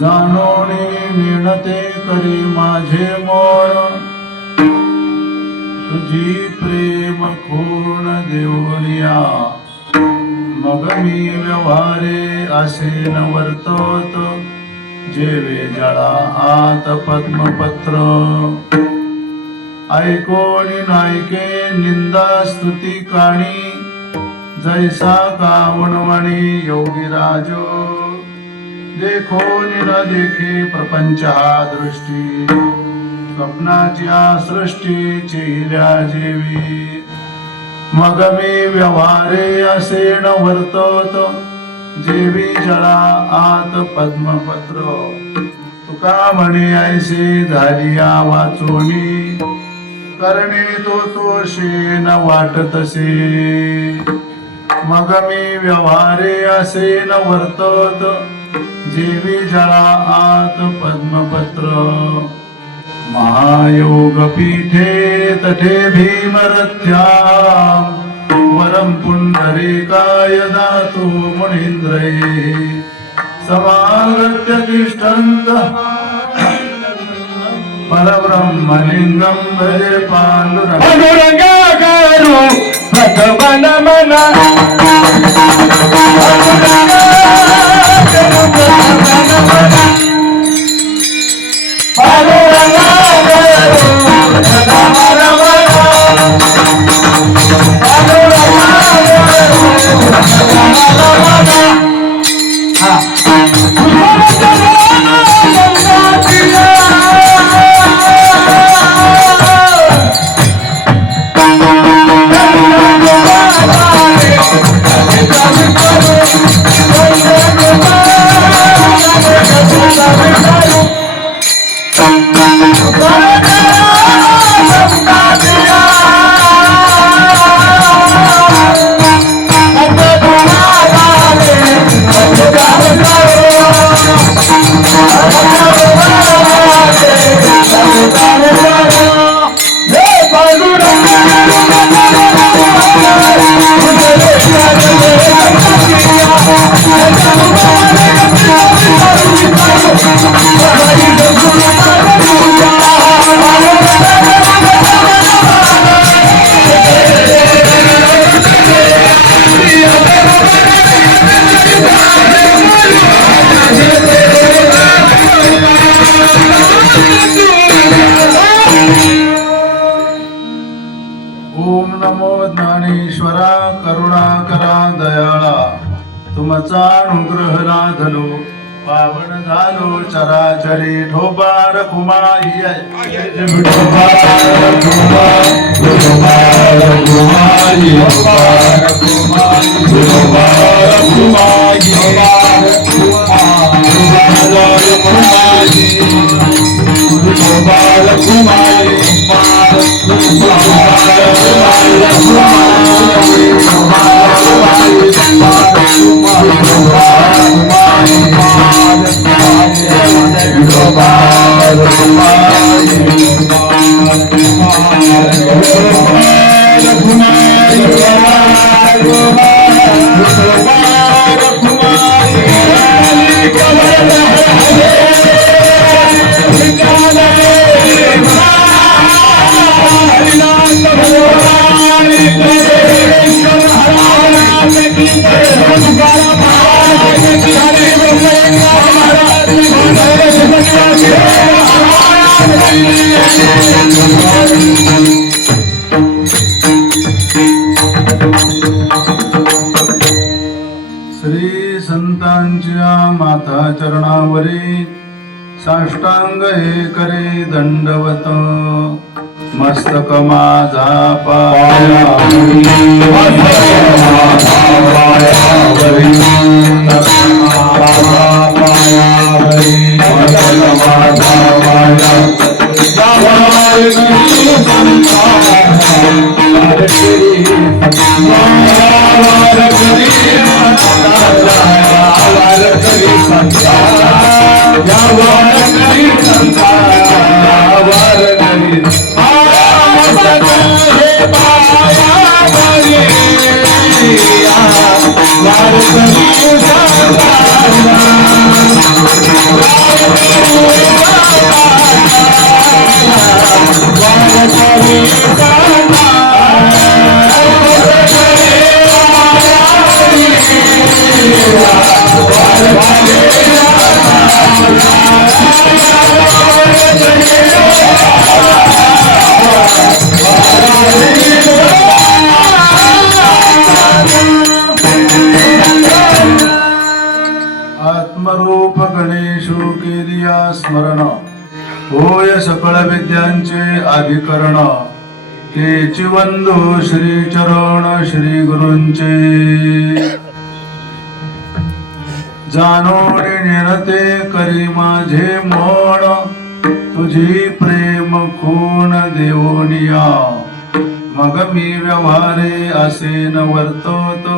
जाणोनी नेणते करी माझे मोर तुझी प्रेम खूण देऊनिया मग मी व्यवहारे असे न वर्तवत जेवे जळा हात पद्मपत्र ऐकोणी नायके निंदा स्तुती काणी जैसा कावणवाणी योगी राजो देखो न देखे प्रपंच हा दृष्टी स्वप्नाच्या सृष्टीची जेवी मग मी व्यवहारे असे न वर्तवत जेवी जळा आत पद्मपत्र तुका म्हणे ऐसे झालिया वाचोनी करणे तो तोषे न वाटतसे मग मी व्यवहारे असे न वर्तवत जेवी जळा आत पद्मपत्र महायोग पीठे तटे भीमरथ्या वरम पुंडरीकाय दातु मुनींद्रे समागत्य तिष्ठन्त परब्रह्मलिंगं भजे पांडुरंगाकारो भगवन मना ओम नमो ज्ञानेश्वरा करुणाकरा दयाळा तुमचा अनुग्रह लाधलो पावन झालो चराचरी ढोबार कुमाई Hare दंडवत मस्तक माझा पायावरी आत्मरूप गणेशो केलिया स्मरण होय सकळ विद्यांचे अधिकरण तेची वंदो श्री चरण श्री गुरूंचे जाणोने नेनते करी माझे मन तुझी प्रेम खून देवोनिया मग मी व्यवहारे असे न वर्तत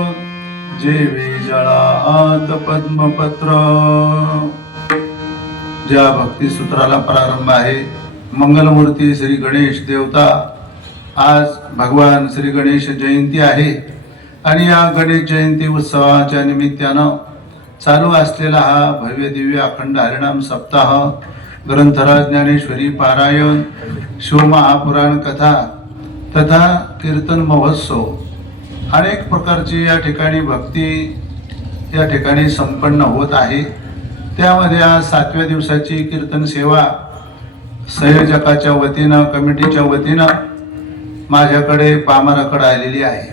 जेवी जळात पद्मपत्र ज्या भक्ती सूत्राला प्रारंभ आहे मंगलमूर्ती श्री गणेश देवता आज भगवान श्री गणेश जयंती आहे आणि या गणेश जयंती उत्सवाच्या निमित्तानं चालू असलेला हा भव्य दिव्य अखंड हरिनाम सप्ताह ग्रंथराज ज्ञानेश्वरी पारायण शिवमहापुराण कथा तथा कीर्तन महोत्सव अनेक प्रकारची या ठिकाणी भक्ती या ठिकाणी संपन्न होत आहे। त्यामध्ये आज 7व्या दिवसाची कीर्तन सेवा संयोजकाच्या वतीनं कमिटीच्या वतीनं माझ्याकडे पामराकडे आलेली आहे।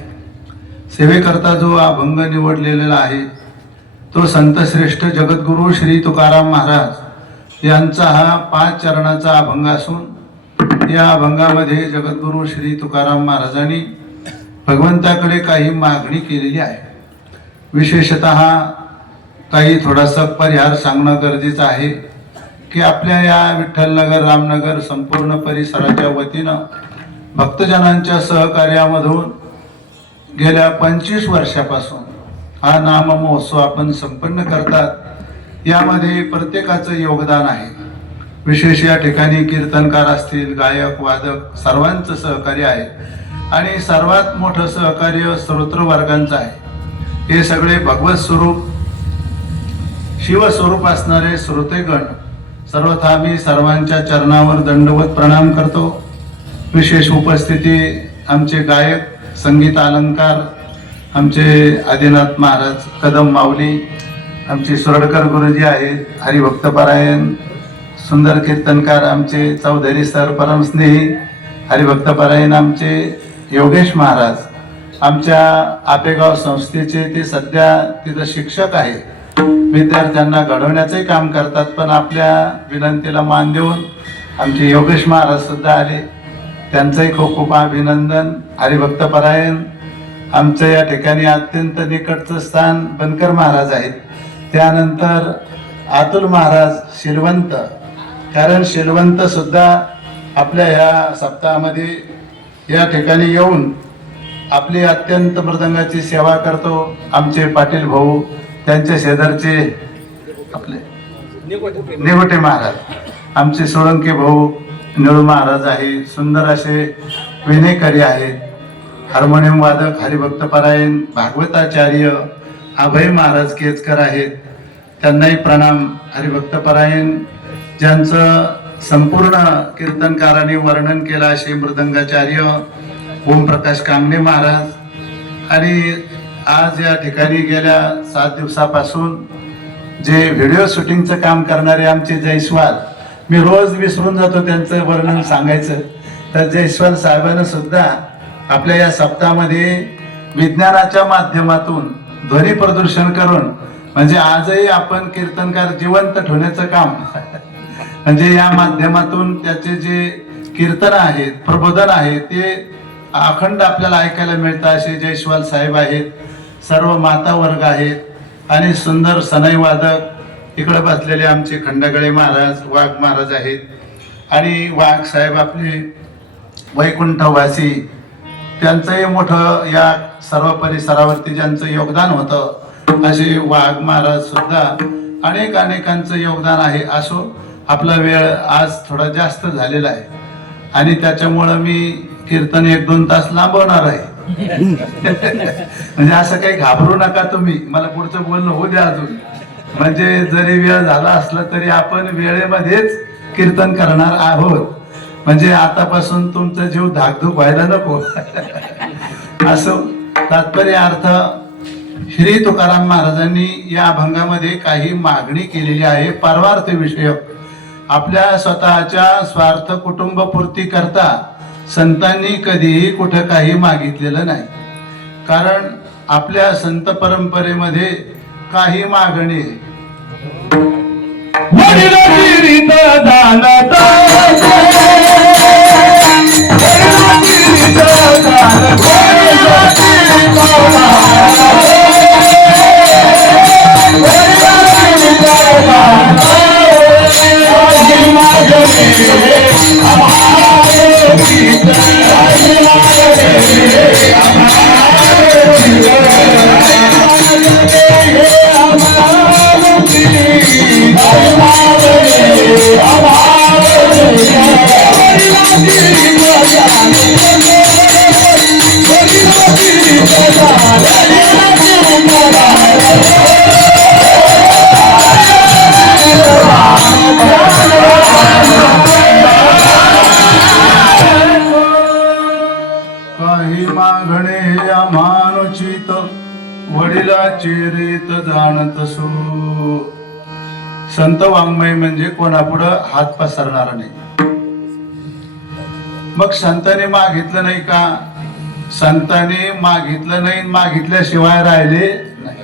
सेवेकरता जो अभंग निवडलेला आहे तो संत श्रेष्ठ जगद्गुरु श्री तुकाराम महाराज यांचा हा 5 चरणाचा अभंग असून या अभंगामध्ये जगद्गुरु श्री तुकाराम महाराजांनी भगवंताकडे काही मागणी केलेली आहे। विशेषतः काही थोडासा परिहार सांगणं गरजेचं आहे की आपल्या या विठ्ठलनगर रामनगर संपूर्ण परिसराच्या वतीनं भक्तजनांच्या सहकार्यामधून गेल्या 25 वर्षापासून हा नाम महोत्सव आपण संपन्न करतात। यामध्ये प्रत्येकाचं योगदान आहे। विशेष या ठिकाणी कीर्तनकार असतील, गायक वादक सर्वांचं सहकार्य आहे आणि सर्वात मोठं सहकार्य श्रोत्र वर्गांचं आहे। हे सगळे भगवत स्वरूप शिवस्वरूप असणारे श्रोतेगण सर्वथा मी सर्वांच्या चरणावर दंडवत प्रणाम करतो। विशेष उपस्थिती आमचे गायक संगीत अलंकार आमचे आदिनाथ महाराज कदम माऊली, आमचे सुरडकर गुरुजी आहेत, हरिभक्तपरायण सुंदर कीर्तनकार आमचे चौधरी सर परमस्नेही, हरिभक्तपरायण आमचे योगेश महाराज, आमच्या आपेगाव संस्थेचे ते सध्या तिथं शिक्षक आहेत, विद्यार्थ्यांना घडवण्याचंही काम करतात। पण आपल्या विनंतीला मान देऊन आमचे योगेश महाराज सुद्धा आले, त्यांचंही खूप खूप अभिनंदन। हरिभक्तपरायण आमचं या ठिकाणी अत्यंत निकटचं स्थान बनकर महाराज आहेत, त्यानंतर अतुल महाराज शिलवंत, कारण शिलवंत सुद्धा आपल्या ह्या सप्ताहामध्ये या ठिकाणी येऊन आपली अत्यंत मृदंगाची सेवा करतो। आमचे पाटील भाऊ, त्यांच्या शेजारचे आपले निगोटे महाराज, आमचे सोळंके भाऊ निळू महाराज आहे, सुंदर असे विनेकरी आहेत। हार्मोनियम वादक हरिभक्तपरायण भागवताचार्य अभय महाराज केजकर आहेत, त्यांनाही प्रणाम। हरिभक्तपरायण ज्यांचं संपूर्ण कीर्तनकारांनी वर्णन केलं असे मृदंगाचार्य ओमप्रकाश कांगणे महाराज, आणि आज या ठिकाणी गेल्या 7 दिवसापासून जे व्हिडिओ शूटिंगचं काम करणारे आमचे जयस्वाल, मी रोज विसरून जातो त्यांचं वर्णन सांगायचं, तर जयस्वाल साहेबांना सुद्धा आपल्या या सप्ताहामध्ये विज्ञानाच्या माध्यमातून ध्वनी प्रदूषण करून म्हणजे आजही आपण कीर्तनकार जिवंत ठेवण्याचं काम म्हणजे या माध्यमातून त्याचे जे कीर्तन आहेत, प्रबोधन आहे, ते अखंड आपल्याला ऐकायला मिळतं. असे जयस्वाल साहेब आहेत, सर्व माता वर्ग आहेत आणि सुंदर सनई वादक इकडे बसलेले आमचे खंडगळे महाराज, वाघ महाराज आहेत आणि वाघ साहेब आपले वैकुंठवासी, त्यांचंही मोठं या सर्व परिसरावरती ज्यांचं योगदान होतं असे वाघ महाराज सुद्धा अनेकांचं योगदान आहे. असो, आपला वेळ आज थोडा जास्त झालेला आहे आणि त्याच्यामुळं मी कीर्तन 1-2 तास लांबवणार आहे. म्हणजे असं काही घाबरू नका तुम्ही, मला पुढचं बोलणं होऊ द्या अजून. म्हणजे जरी वेळ झाला असला तरी आपण वेळेमध्येच कीर्तन करणार आहोत. म्हणजे आतापासून तुमचा जीव धाकधूक व्हायला नको. असो, तात्पर्य अर्थ, श्री तुकाराम महाराजांनी या अभंगामध्ये काही मागणी केलेली आहे परमार्थ विषयक. आपल्या स्वतःच्या स्वार्थ कुटुंब पूर्ती करता संतांनी कधीही कुठं काही मागितलेलं नाही. कारण आपल्या संत परंपरेमध्ये काही मागणी वडिलाची रीत जाणत सो. संत वाङ्मय म्हणजे कोणापुढं हात पसरणार नाही. मग संतांनी मागितलं नाही का? संतांनी मागितलं नाही, मागितल्याशिवाय राहिले नाही.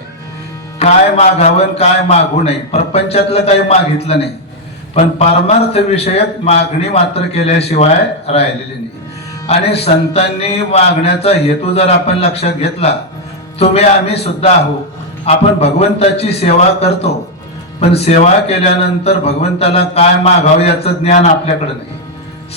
काय मागावं काय मागू नये, प्रपंचातलं काही मागितलं नाही, पण परमार्थ विषयक मागणी मात्र केल्याशिवाय राहिलेली नाही. आणि संतांनी मागण्याचा हेतू जर आपण लक्षात घेतला, तुम्ही आम्ही सुद्धा आहोत, आपण भगवंताची सेवा करतो, पण सेवा केल्यानंतर भगवंताला काय मागावं याचं ज्ञान आपल्याकडे नाही.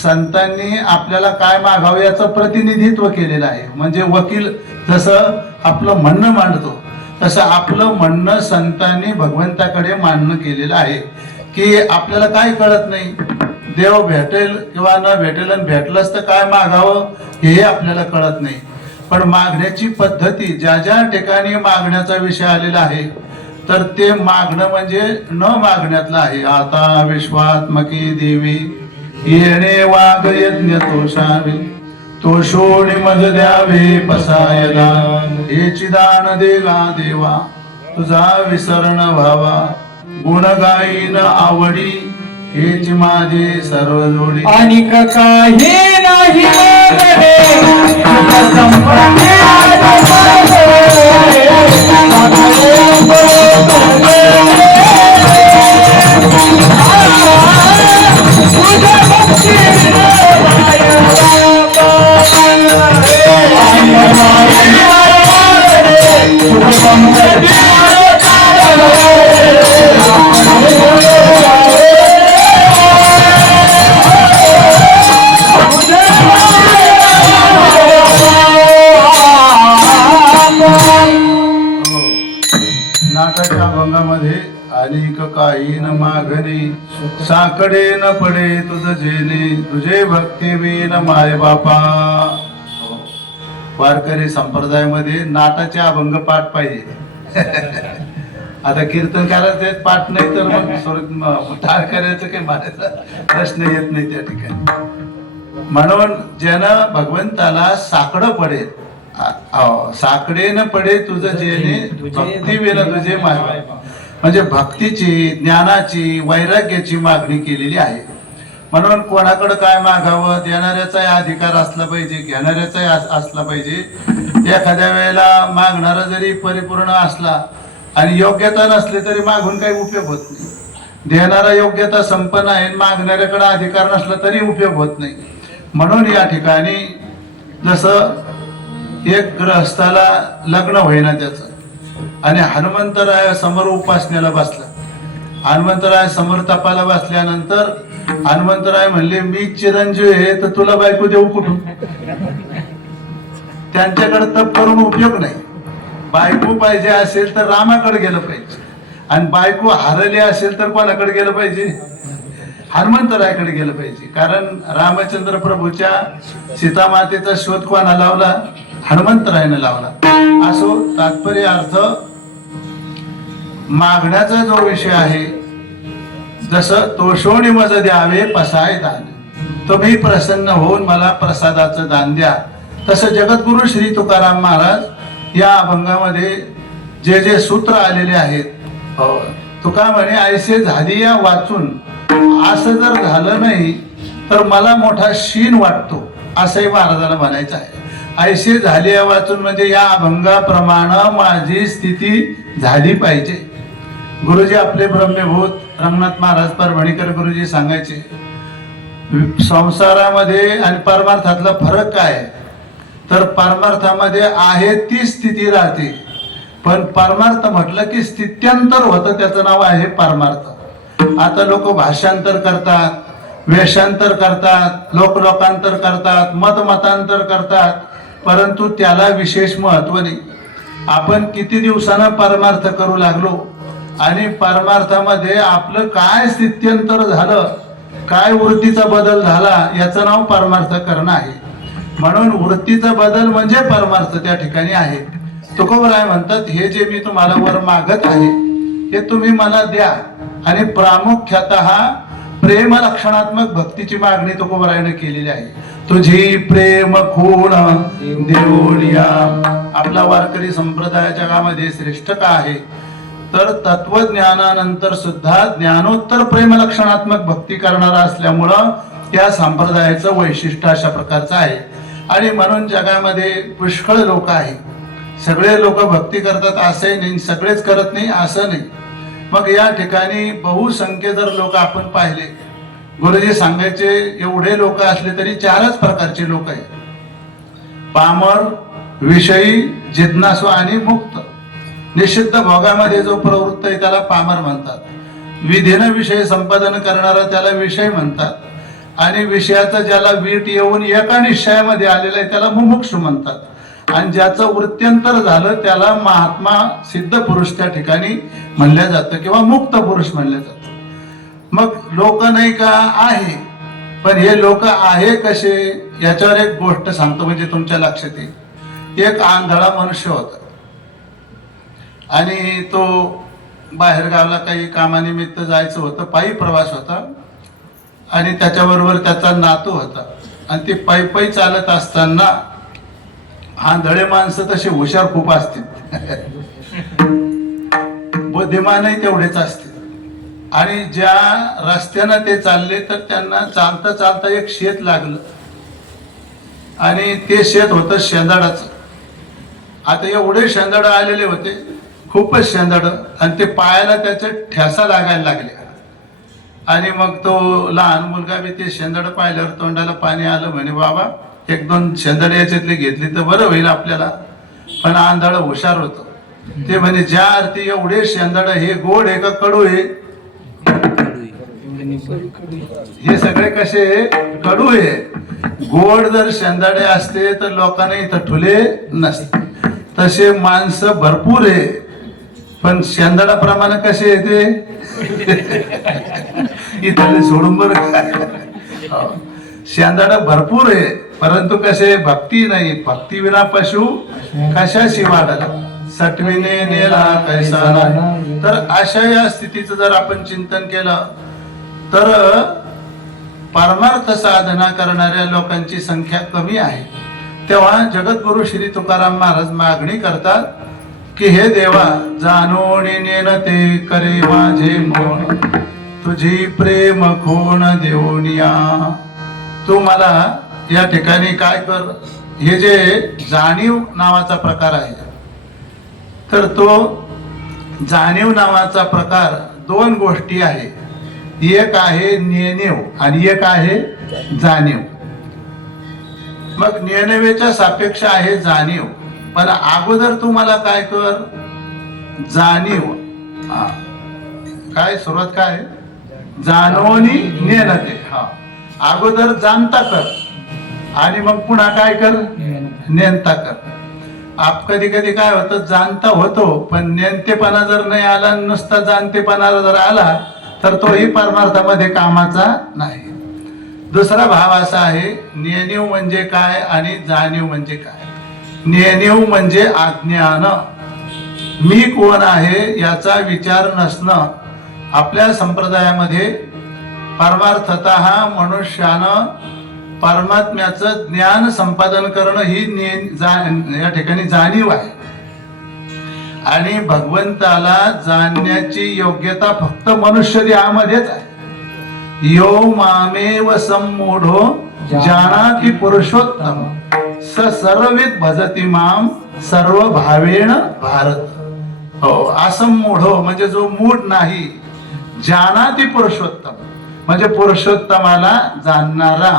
संतांनी आपल्याला काय मागावं याचं प्रतिनिधित्व केलेलं आहे. म्हणजे वकील जसं आपलं म्हणणं मांडतो तसं आपलं म्हणणं संतांनी भगवंताकडे मांडणं केलेलं आहे की आपल्याला काय कळत नाही, देव भेटेल किंवा न भेटेल, आणि भेटलंच तर काय मागावं हे आपल्याला कळत नाही. पण मागण्याची पद्धती, ज्या ज्या ठिकाणी मागण्याचा विषय आलेला आहे तर ते मागणं म्हणजे न मागण्यातलं आहे. आता विश्वात्मकी देवी येणे वाघ यज्ञ तोषावे, तो शोणी मज द्यावे पसायला, हेची दान देगा देवा तुझा विसरण व्हावा, गुण गाईन आवडी हेची माझे सर्व जोडी. आणि काही नाही नाटाच्या अभंगामध्ये अनेक काही न मागणे, साकडे न पडे तुझ जेणे, तुझे भक्ती विन माय बापा. वारकरी संप्रदायामध्ये नाटाचे अभंग पाठ पाहिजे. आता कीर्तन करायचे पाठ नाही तर मग ठार करायचं काही मारायचा प्रश्न येत नाही त्या ठिकाणी. म्हणून ज्यानं भगवंताला साकडं पडेल, साकडे न पडे तुझं जेणे, भक्ती विन तुझे माय, म्हणजे भक्तीची, ज्ञानाची, वैराग्याची मागणी केलेली आहे. म्हणून कोणाकडे काय मागावं, देणाऱ्याचाही अधिकार असला पाहिजे, घेणाऱ्याचाही असला पाहिजे. एखाद्या वेळेला मागणारा जरी परिपूर्ण असला आणि योग्यता नसली तरी मागून काही उपयोग होत नाही. देणारा योग्यता संपन्न आहे, मागणाऱ्याकडे अधिकार नसला तरी उपयोग होत नाही. म्हणून या ठिकाणी जसं एक गृहस्थाला लग्न होईना त्याचं, आणि हनुमंतराय समोर उपासनेला बसला. हनुमंतराय समोर तपाला बसल्यानंतर हनुमंतराय म्हणले, मी चिरंजीव आहे तर तुला बायको देऊ कुठून? त्यांच्याकडे तप करून उपयोग नाही. बायको पाहिजे असेल तर रामाकडे गेलं पाहिजे, आणि बायको हरली असेल तर कोणाकडे गेलं पाहिजे? हनुमंतरायकडे गेलं पाहिजे. कारण रामचंद्र प्रभूच्या सीतामातेचा शोध कोणा लावला? हनुमंतरायने लावला. असो, तात्पर्य अर्थ मागण्याचा जो विषय आहे, जसं तोषोणी मज द्यावे पसाय दान, तुम्ही प्रसन्न होऊन मला प्रसादाचं दान द्या. तसं जगद्गुरु श्री तुकाराम महाराज या अभंगामध्ये जे जे सूत्र आलेले आहेत, तुका म्हणे ऐसे झाली या वाचून, असं जर झालं नाही तर मला मोठा शीन वाटतो, असंही महाराजांना म्हणायचं आहे. ऐसे झाली या वाचून म्हणजे या अभंगाप्रमाणे माझी स्थिती झाली पाहिजे. गुरुजी आपले ब्रह्मभूत रंगनाथ महाराज परभणीकर गुरुजी सांगायचे, संसारामध्ये आणि परमार्थातला फरक काय? तर परमार्थामध्ये आहे ती स्थिती राहते, पण परमार्थ म्हटलं की स्थित्यंतर होतं, त्याचं नाव आहे परमार्थ. आता लोक भाषांतर करतात, वेषांतर करतात, लोकांतर करतात, मतांतर करतात, परंतु त्याला विशेष महत्व नाही. आपण किती दिवसानं परमार्थ करू लागलो, आणि परमार्थामध्ये आपलं काय स्थित्यंतर झालं, काय वृत्तीचा बदल झाला, याचं नाव परमार्थ करणं आहे. म्हणून वृत्तीचा बदल म्हणजे परमार्थ त्या ठिकाणी आहे. तुकोबराय म्हणतात, हे जे मी तुम्हाला वर मागत आहे हे तुम्ही मला द्या. आणि प्रामुख्यातः प्रेम लक्षणात्मक भक्तीची मागणी तुकोबरायने केलेली आहे. तुझी प्रेम खूण देऊनिया. आपला वारकरी संप्रदाय जगामध्ये श्रेष्ठ का आहे? तर तत्वज्ञानानंतर सुद्धा ज्ञानोत्तर प्रेम लक्षणात्मक भक्ती करणारा असल्यामुळं त्या संप्रदायाचं वैशिष्ट्य अशा प्रकारचं आहे. आणि म्हणून जगामध्ये पुष्कळ लोक आहेत, सगळे लोक भक्ती करतात असंही नाही, सगळेच करत नाही असं नाही. मग या ठिकाणी बहुसंख्य जर लोक आपण पाहिले, गुरुजी सांगायचे एवढे लोक असले तरी चारच प्रकारचे लोक आहेत: पामर, विषयी, जिज्ञासू आणि मुक्त. निषिद्ध भोगामध्ये जो प्रवृत्त आहे त्याला पामर म्हणतात. विधीनं विषय संपादन करणारा त्याला विषय म्हणतात. आणि विषयाचा ज्याला वीट येऊन एका निश्चयामध्ये आलेला आहे त्याला मुमुक्षु म्हणतात. आणि ज्याचं वृत्त्यंतर झालं त्याला महात्मा सिद्ध पुरुष त्या ठिकाणी म्हणलं जातं, किंवा मुक्त पुरुष म्हणलं जातं. मग लोक नाही का आहे, पण हे लोक आहे कसे याच्यावर एक गोष्ट सांगतो, म्हणजे तुमच्या लक्षात येईल. एक आंधळा मनुष्य होता, आणि तो बाहेर गावला काही कामानिमित्त जायचं होतं, पायी प्रवास होता, आणि त्याच्याबरोबर त्याचा नातू होता. आणि ते पायी पायी चालत असताना, आंधळे माणसं तसे हुशार खूप असतील, बुद्धिमानही तेवढेच असतील. आणि ज्या रस्त्यानं ते चालले तर त्यांना चालता चालता एक शेत लागलं, आणि ते शेत होतं शेंदाडाचं. आता एवढे शेंदाड आलेले होते, खूपच शेंदाड, आणि ते पायाला त्याचे ठेसा लागायला लागले. आणि मग तो लहान मुलगा बी ते शेंदाड पाहिल्यावर तोंडाला पाणी आलं, म्हणे बाबा एक दोन शेंदाड याच्यातली घेतली तर बरं होईल आपल्याला. पण आंधळ हुशार होतं, ते म्हणे ज्या अर्थी एवढे शेंदाड हे गोड आहे का कडू आहे? हे सगळे कसे कडू आहे. गोड जर शेंदाडे असते तर लोकांना इथं ठुले नसते. तसे माणसं भरपूर आहे, पण शेंदाडाप्रमाणे कसे येते इथं सोडून बरं. शेंदाड भरपूर आहे, परंतु कसे भक्ती नाही. भक्ती विना पशु कशाशी वाढला, सटविने नेला कैसा नाही. तर अशा या स्थितीचं जर आपण चिंतन केलं तर परमार्थ साधना करणाऱ्या लोकांची संख्या कमी आहे. तेव्हा जगद्गुरु श्री तुकाराम महाराज मागणी करतात की हे देवा, जाणून नेन ते करे माझे मन, तुझी प्रेम खूण देऊनिया. तू मला या ठिकाणी काय कर. हे जे जाणीव नावाचा प्रकार आहे, तर तो जाणीव नावाचा प्रकार दोन गोष्टी आहे. एक आहे नेणीव आणि एक आहे जाणीव. मग नेणीवेच्या सापेक्ष आहे जाणीव. पण अगोदर तू मला काय कर, जाणीव. हा, काय सुरुवात काय, जाणवणी नेणते. हा, अगोदर जाणता कर आणि मग पुन्हा काय कर, नेणता कर. आप कधी कधी काय होतं, जाणता होतो पण नेणतेपणा जर नाही आला, नुसता जाणतेपणा जर आला तर तोही परमार्थामध्ये कामाचा नाही. दुसरा भाव असा आहे, नेणीव म्हणजे काय आणि जाणीव म्हणजे काय. नेणीव म्हणजे अज्ञान, मी कोण आहे याचा विचार नसणं. आपल्या संप्रदायामध्ये परमार्थतः मनुष्यानं परमात्म्याचं ज्ञान संपादन करणं ही या ठिकाणी जाणीव आहे. आणि भगवंताला जाणण्याची योग्यता फक्त मनुष्य देहामध्येच आहे. यो मामेव सम्मूढो जानाति पुरुषोत्तम स सर्वविद भजति माम सर्व भावेण भारत. हो, असम्मूढो म्हणजे जो मूढ नाही, जानाति पुरुषोत्तम म्हणजे पुरुषोत्तमाला जाणणारा,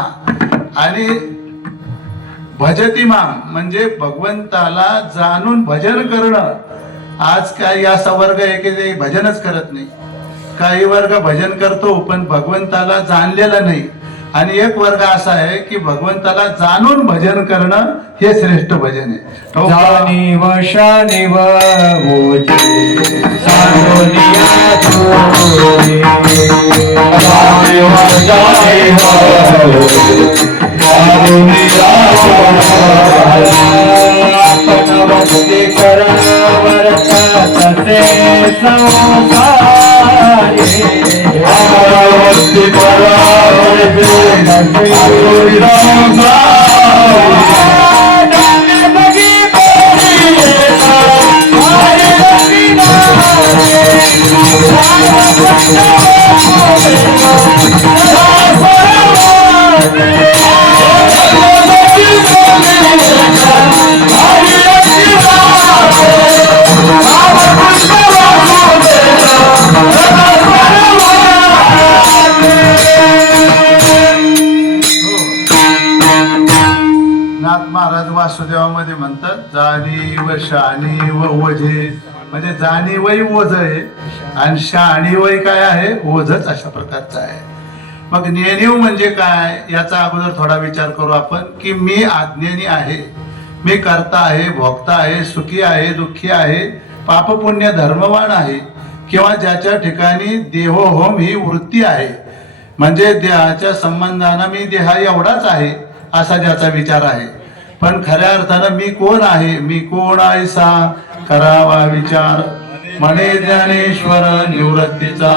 आणि भजति माम म्हणजे भगवंताला जाणून भजन करणं. आज काही असा वर्ग आहे की ते भजनच करत नाही. काही वर्ग भजन करतो पण भगवंताला जाणलेला नाही, आणि एक वर्ग असा आहे की भगवंताला जाणून भजन करणं हे श्रेष्ठ भजन आहे. जाणीव शानीव ओझे सारोनिया जोडे. जाणीव शानीव सारोनिया जोडे. आपण भक्ती करावर तसे संसारी. भक्ती करावर तसे नाथ महाराज वासुदेवामध्ये म्हणतात, जाणीव शानीव ओझे म्हणजे जाणीवही ओझ आहे आणि शाणीवही काय आहे, ओझच अशा प्रकारचं आहे. मग नेणीव म्हणजे काय याचा अगोदर थोडा विचार करू आपण, की मी अज्ञानी आहे, मी कर्ता आहे, भोक्ता आहे, सुखी आहे, दुःखी आहे, पापपुण्य धर्मवान आहे, किंवा ज्याच्या ठिकाणी देहोहोम ही वृत्ती आहे, म्हणजे देहाच्या संबंधानं मी देहा एवढाच आहे असा ज्याचा विचार आहे. पण खऱ्या अर्थानं मी कोण आहे, मी कोण ऐसा करावा विचार. म्हणे ज्ञानेश्वर निवृत्तीचा,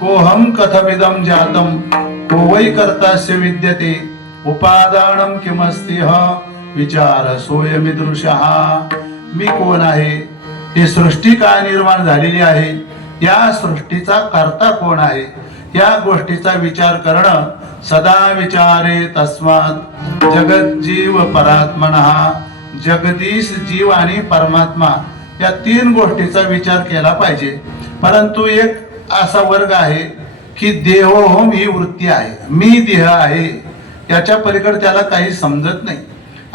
कोहम कथमिदम जातम को वै कर्तास्य विद्यते उपादानम किमस्ति विचार सोयमिदृशः. मी कोण आहे, ही सृष्टी का निर्माण झालेली आहे, या सृष्टीचा कर्ता कोण आहे, या गोष्टीचा विचार करणं. सदा विचारे तस्मात् जगत जीव परात्मनः. जगदीश जीव आणि परमात्मा या तीन गोष्टीचा विचार केला पाहिजे. परंतु एक असा वर्ग आहे की देहोहोम ही वृत्ती आहे, मी देह आहे, याच्या पलीकडे त्याला काही समजत नाही.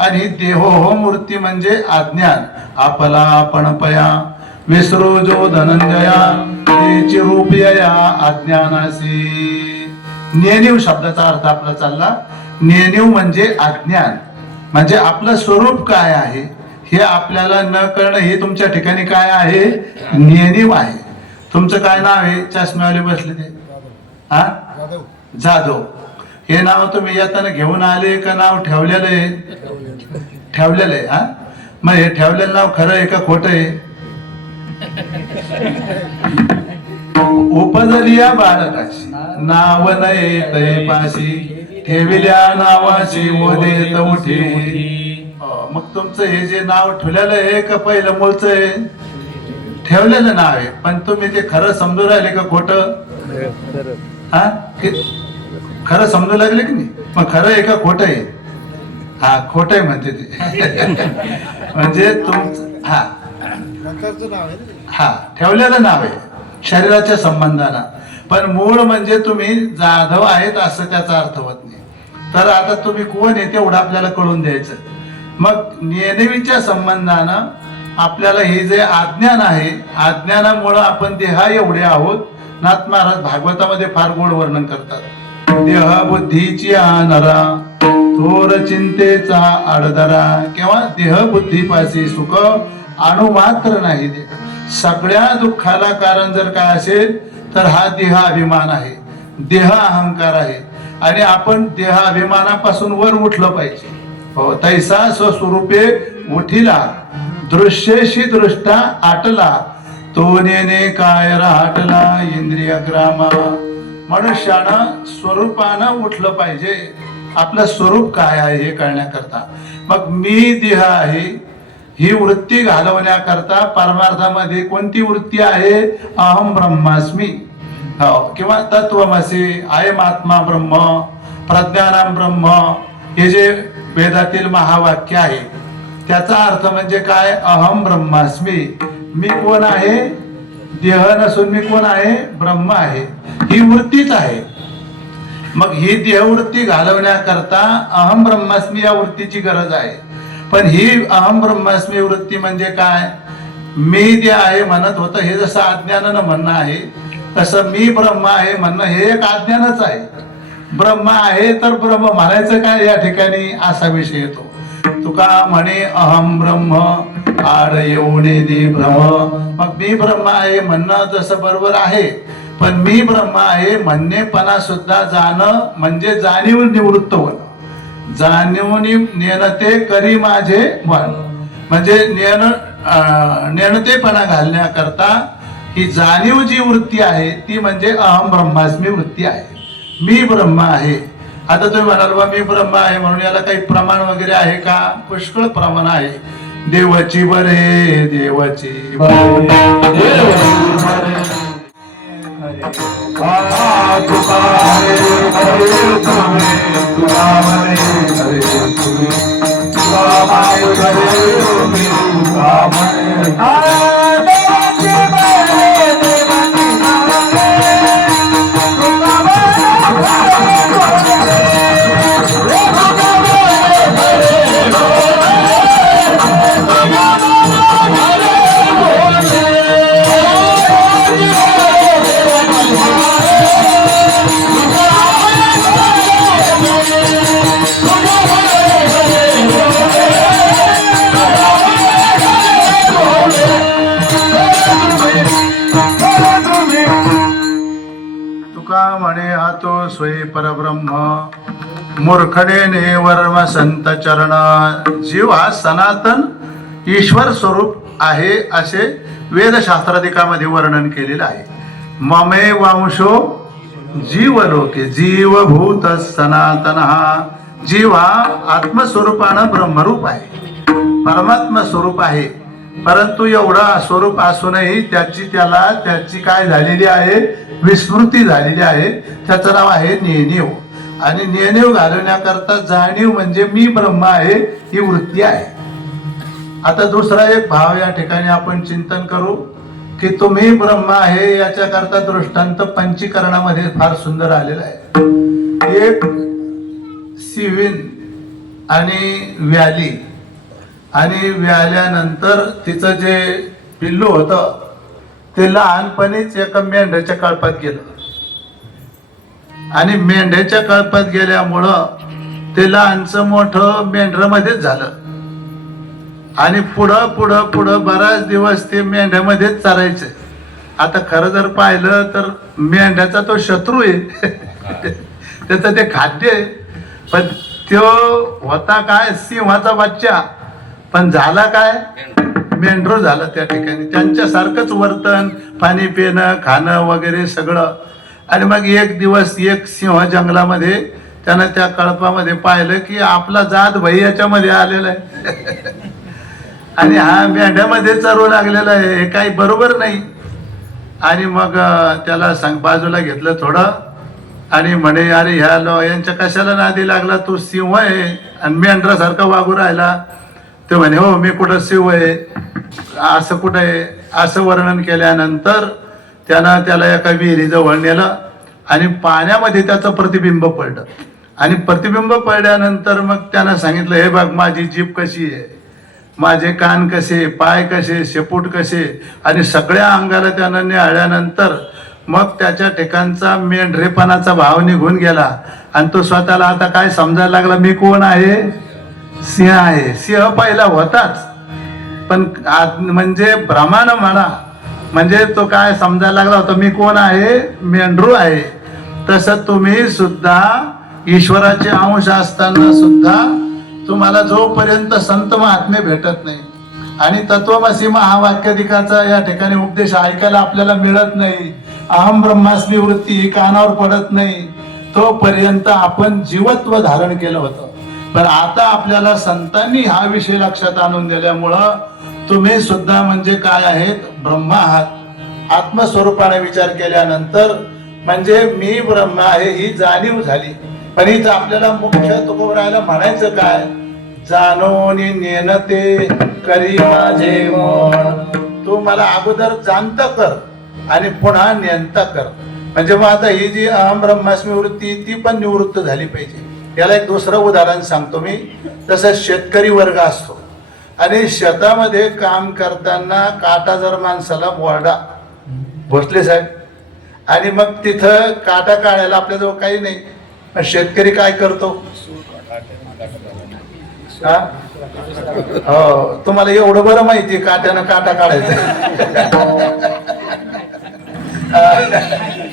आणि देहोहोम वृत्ती म्हणजे अज्ञान. आपला आपणपया विसरो जो धनंजया तेची रूपया अज्ञानासी. नेणीव शब्दाचा अर्थ आपला चालला. नेणीव म्हणजे अज्ञान, म्हणजे आपलं स्वरूप काय आहे हे आपल्याला न कळणं, हे तुमच्या ठिकाणी काय आहे, नेणीव आहे. तुमचं काय नाव आहे, चष्म्यावाले बसले ते, हा, जाधव. हे नाव तुम्ही येताना घेऊन आले का नाव ठेवलेलं आहे, ठेवलेलं आहे. हा, मग हे ठेवलेलं नाव खरं आहे का खोटं आहे. उपजलिया बाळकाशी नाव नये तै पाशी, ठेविल्या नावाशी ओदेत उठे. मग तुमचं हे जे नाव ठेवलेलं आहे का पहिलं मूळचं आहे, ठेवलेलं नाव आहे, पण तुम्ही ते खरं समजू राहिले का खोटं. हा, खरं समजू लागले की नाही, मग खरं आहे का खोटं आहे. हा, खोटं आहे म्हणते ते. म्हणजे तुमचं हा ठेवलेलं नाव आहे शरीराच्या संबंधाला. पण मूळ म्हणजे तुम्ही जाधव आहेत असं त्याचा अर्थ होत नाही. तर आता तुम्ही कोण आहे तेवढं आपल्याला कळून द्यायचं. मग नेणवीच्या संबंधानं आपल्याला हे जे अज्ञान आहे, अज्ञानामुळं आपण देहा एवढे आहोत. नाथ महाराज भागवतामध्ये फार गोड वर्णन करतात. देह बुद्धीची नरा थोर चिंतेचा आडदरा, किंवा देह बुद्धीपाशी सुख अणु मात्र नाही दे. सगळ्या दुःखाला कारण जर काय असेल तर हा देह अभिमान आहे, देह अहंकार आहे. आणि आपण देह अभिमानापासून वर उठलं पाहिजे. हो, तैसा स्वस्वरूपे उठिला दृश्यशी दृष्टा आटला, तो नेने काय राहटला इंद्रिय ग्रामा. मनुष्यानं स्वरूपानं उठलं पाहिजे. आपलं स्वरूप काय आहे हे कळण्याकरता. मग मी देह आहे ही वृत्ती घालवण्याकरता परमार्थामध्ये कोणती वृत्ती आहे? अहम ब्रह्मास्मी, हो, किंवा तत्वमसी, अयम आत्मा ब्रह्म, प्रज्ञानाम ब्रह्म, हे जे वेदातील महावाक्य आहे त्याचा अर्थ म्हणजे काय? अहम ब्रह्मास्मी. मी कोण आहे? देह नसून मी कोण आहे? ब्रह्म आहे. ही वृत्तीच आहे. मग ही देहवृत्ती घालवण्याकरता अहम ब्रह्मास्मी या वृत्तीची गरज आहे. पण ही अहम ब्रह्मास्मी वृत्ती म्हणजे काय? मी जे आहे म्हणत होतं हे जसं अज्ञानानं म्हणणं आहे, तसं मी ब्रह्म आहे म्हणणं हे एक अज्ञानच आहे. ब्रह्म आहे तर ब्रह्म म्हणायचं काय या ठिकाणी असा विषय येतो. तुका म्हणे अहम ब्रह्म आड येऊने दे भ्रम. मग मी ब्रह्म आहे म्हणणं जसं बरोबर आहे, पण मी ब्रह्म आहे म्हणणेपणा सुद्धा जाणं म्हणजे जाणीव निवृत्त होणं. जाणीव नेणते करी माझे मन, म्हणजे नेणतेपणा घालण्याकरता ही जाणीव जी वृत्ती आहे ती म्हणजे अहम ब्रह्मास्मी वृत्ती आहे. मी ब्रह्म आहे. आता तुम्ही म्हणाल बा मी ब्रह्म आहे म्हणून याला काही प्रमाण वगैरे आहे का? पुष्कळ प्रमाण आहे. देवाची बरे, देवाची म्हणे हातो स्वय परब्रह्म मूर्खडे ने वर्म संत चरण. जीव हा सनातन ईश्वर स्वरूप आहे असे वेदशास्त्राधिकामध्ये वर्णन केलेलं आहे. ममे वांशो जीवलोके जीवभूत सनातन. हा जीव हा आत्मस्वरूपानं ब्रह्मरूप आहे, परमात्मा स्वरूप आहे. परंतु एवढा स्वरूप असूनही त्याची काय झालेली आहे? विस्मृती झालेली आहे. त्याचं नाव आहे नेणीव. आणि नेणीव घालवण्याकरता जाणीव म्हणजे मी ब्रह्म आहे ही वृत्ती आहे. आता दुसरा एक भाव या ठिकाणी आपण चिंतन करू की तुम्ही ब्रह्म आहे याच्याकरता दृष्टांत पंचीकरणामध्ये फार सुंदर आलेला आहे. एक सिविन आणि व्याली, आणि व्याल्यानंतर तिचं जे पिल्लू होतं ते लहानपणीच एका मेंढ्याच्या कळपात गेलं. आणि मेंढ्याच्या कळपात गेल्यामुळं ते लहानचं मोठं मेंढरामध्येच झालं. आणि पुढं पुढं पुढं बराच दिवस ते मेंढ्यामध्येच चरायचं. आता खरं जर पाहिलं तर मेंढ्याचा तो शत्रू आहे त्याचं ते खाद्य आहे. पण तो होता काय? सिंहाचा बच्चा. पण झाला काय? मेंढरू झालं त्या ठिकाणी. त्यांच्यासारखंच वर्तन, पाणी पिणं, खाणं वगैरे सगळं. आणि मग एक दिवस एक सिंह जंगलामध्ये त्यानं त्या कळपामध्ये पाहिलं की आपला जात भाई याच्यामध्ये आलेला आहे आणि हा मेंढ्यामध्ये चरू लागलेला आहे. हे काही बरोबर नाही. आणि मग त्याला बाजूला घेतलं थोडं आणि म्हणे अरे ह्या यांच्या कशाला नादी लागला? तू सिंह आहे आणि मेंढरासारखा वागू राहिला. ते म्हणे हो मी कुठं शिव आहे, असं कुठं आहे? असं वर्णन केल्यानंतर त्यानं त्याला एका विहिरीजवळ नेलं आणि पाण्यामध्ये त्याचं प्रतिबिंब पडलं आणि प्रतिबिंब पडल्यानंतर मग त्यानं सांगितलं, हे बघ माझी जीभ कशी आहे, माझे कान कसे, पाय कसे, शेपूट कसे, आणि सगळ्या अंगाला त्यानं न्याळल्यानंतर मग त्याच्या ठिकाणचा मेंढरेपणाचा भाव निघून गेला आणि तो स्वतःला आता काय समजायला लागला, मी कोण आहे, सिंह आहे. सिंह पहिला होताच, पण म्हणजे भ्रमानं म्हणा, म्हणजे तो काय समजायला लागला होता, मी कोण आहे, मेंढरू आहे. तसं तुम्ही सुद्धा ईश्वराचे अंश असताना सुद्धा तुम्हाला जोपर्यंत संत महात्मे भेटत नाही आणि तत्वमसी महावाक्याधिकाचा या ठिकाणी उपदेश ऐकायला आपल्याला मिळत नाही, अहम ब्रह्मास्मी वृत्ती ही कानावर पडत नाही, तोपर्यंत आपण जीवत्व धारण केलं होतं. पण आता आपल्याला संतांनी हा विषय लक्षात आणून दिल्यामुळं तुम्ही सुद्धा म्हणजे काय आहेत, ब्रह्मा आहात. आत्मस्वरूपाने विचार केल्यानंतर म्हणजे मी ब्रह्म आहे ही जाणीव झाली. पण इथं आपल्याला मुख्य तुकोबरायला म्हणायचं काय, जाणून नेनते करी माझे मन. तू मला अगोदर जाणता कर आणि पुन्हा नेनता कर. म्हणजे मग आता ही जी अहम ब्रह्मास्मी वृत्ती ती पण निवृत्त झाली पाहिजे. याला एक दुसरं उदाहरण सांगतो मी. तसं शेतकरी वर्ग असतो आणि शेतामध्ये काम करताना काटा जर माणसाला बोर्डा भोसले साहेब, आणि मग तिथं काटा काढायला आपल्याजवळ काही नाही, पण शेतकरी काय करतो, हा हो, तुम्हाला एवढं बरं माहिती काट्यानं काटा काढायचा.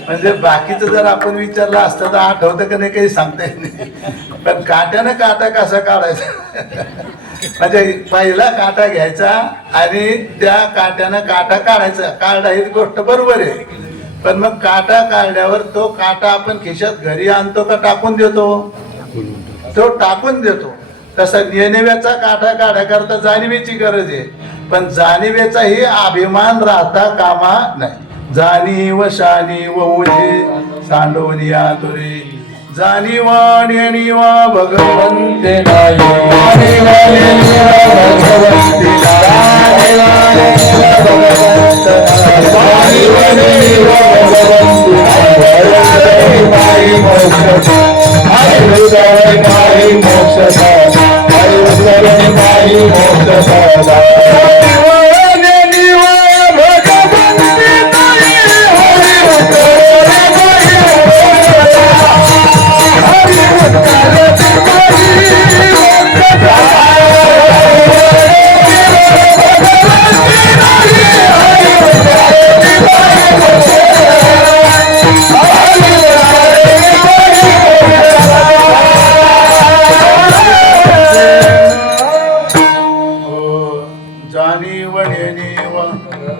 म्हणजे बाकीचं जर आपण विचारलं असतं तर आठवतं का नाही काही सांगता येत नाही, पण काट्यानं काटा कसा काढायचा. म्हणजे पहिला काटा घ्यायचा आणि त्या काट्यानं काटा काढायचा. काढा ही गोष्ट बरोबर आहे, पण मग काटा काढल्यावर तो काटा आपण खिशात घरी आणतो का टाकून देतो, तो टाकून देतो. तसा नेणव्याचा काटा काढण्याकरता जाणीवेची गरज आहे, पण जाणीवेचा ही अभिमान राहता कामा नाही. जाणीव शानीव ओझे सांडोनी आतुरे, जाणीव नेणीव भगवंते नाही.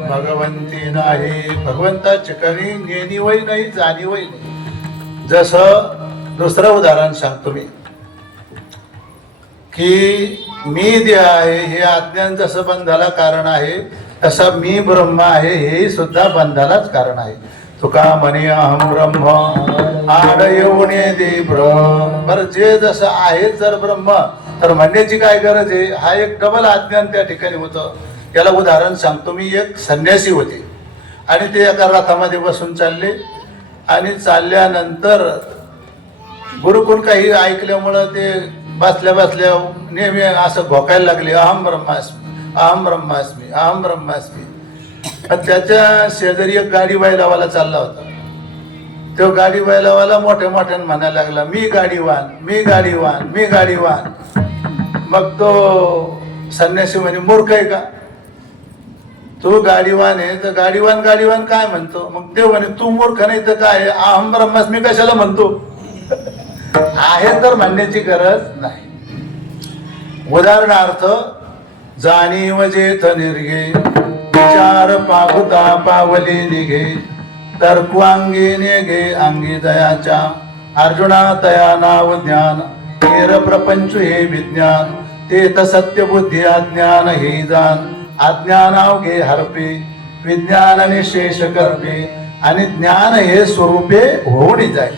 भगवंती नाही, भगवंता ठिकाणी नेणीवही नाही, जाणीवही नाही. जसं दुसरं उदाहरण सांगतो मी की मी देह आहे हे अज्ञान जसं बंधाला कारण आहे, तसं मी ब्रह्म आहे हे सुद्धा बंधालाच कारण आहे. तुका म्हणे अहम ब्रह्म आड येऊने दे ब्रह्म. बरं, जे जसं आहे जर ब्रह्म तर म्हणण्याची काय गरज आहे. हा एक डबल अज्ञान त्या ठिकाणी होतं. याला उदाहरण सांगतो मी. एक संन्यासी होते आणि ते एका रथामध्ये बसून चालले आणि चालल्यानंतर गुरुकुल काही ऐकल्यामुळं ते बसल्या बसल्या नेहमी असं घोकायला लागले, अहम ब्रह्मास्मी, अहम ब्रह्मास्मी, अहम ब्रह्मास्मी. त्याच्या शेजारी एक गाडी बैलावाला चालला होता. तो गाडी बैलावाला मोठ्या मोठ्यानं म्हणायला लागला, मी गाडीवान, मी गाडीवान, मी गाडीवान. मग तो संन्यासी म्हणे, मूर्ख आहे का तू, गाडीवान आहे तर गाडीवान गाडीवान काय म्हणतो. मग देव म्हणे, तू मूर्ख नाही तर काय, अहम ब्रह्मास्मी कशाला म्हणतो. आहे तर म्हणण्याची गरज नाही. उदाहरणार्थ, जाणीव जेथ निर्गे विचार पाहुता पावली निघे, तर्कु अंगी नेगे अंगी दयाच्या, अर्जुना तया नाव ज्ञान, तेर प्रपंच हे विज्ञान, तेथ सत्य बुद्धी अज्ञान हे जाण, अज्ञानावघे हरपे विज्ञानाने शेष करपे, आणि ज्ञान हे स्वरूपे होऊन जाय.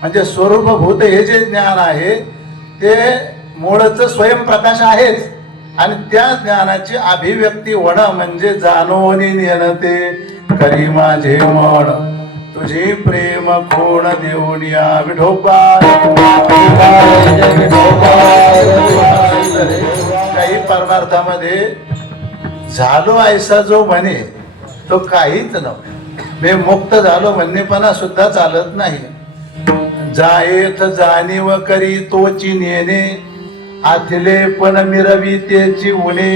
म्हणजे स्वरूपभूत हे जे ज्ञान आहे ते मूळच स्वयंप्रकाश आहेच, आणि त्या ज्ञानाची अभिव्यक्ती होणं म्हणजे जाणून येणं ते करी माझे मन तुझी प्रेम कोण देऊन या विठोबा. काही परमार्थामध्ये झालो ऐसा जो म्हणे तो काहीच नव्हे. मी मुक्त झालो म्हणणेपणा सुद्धा चालत नाही. जायेत जाणीव करी तोची नेणे आथले पण मिरवी त्याची उणे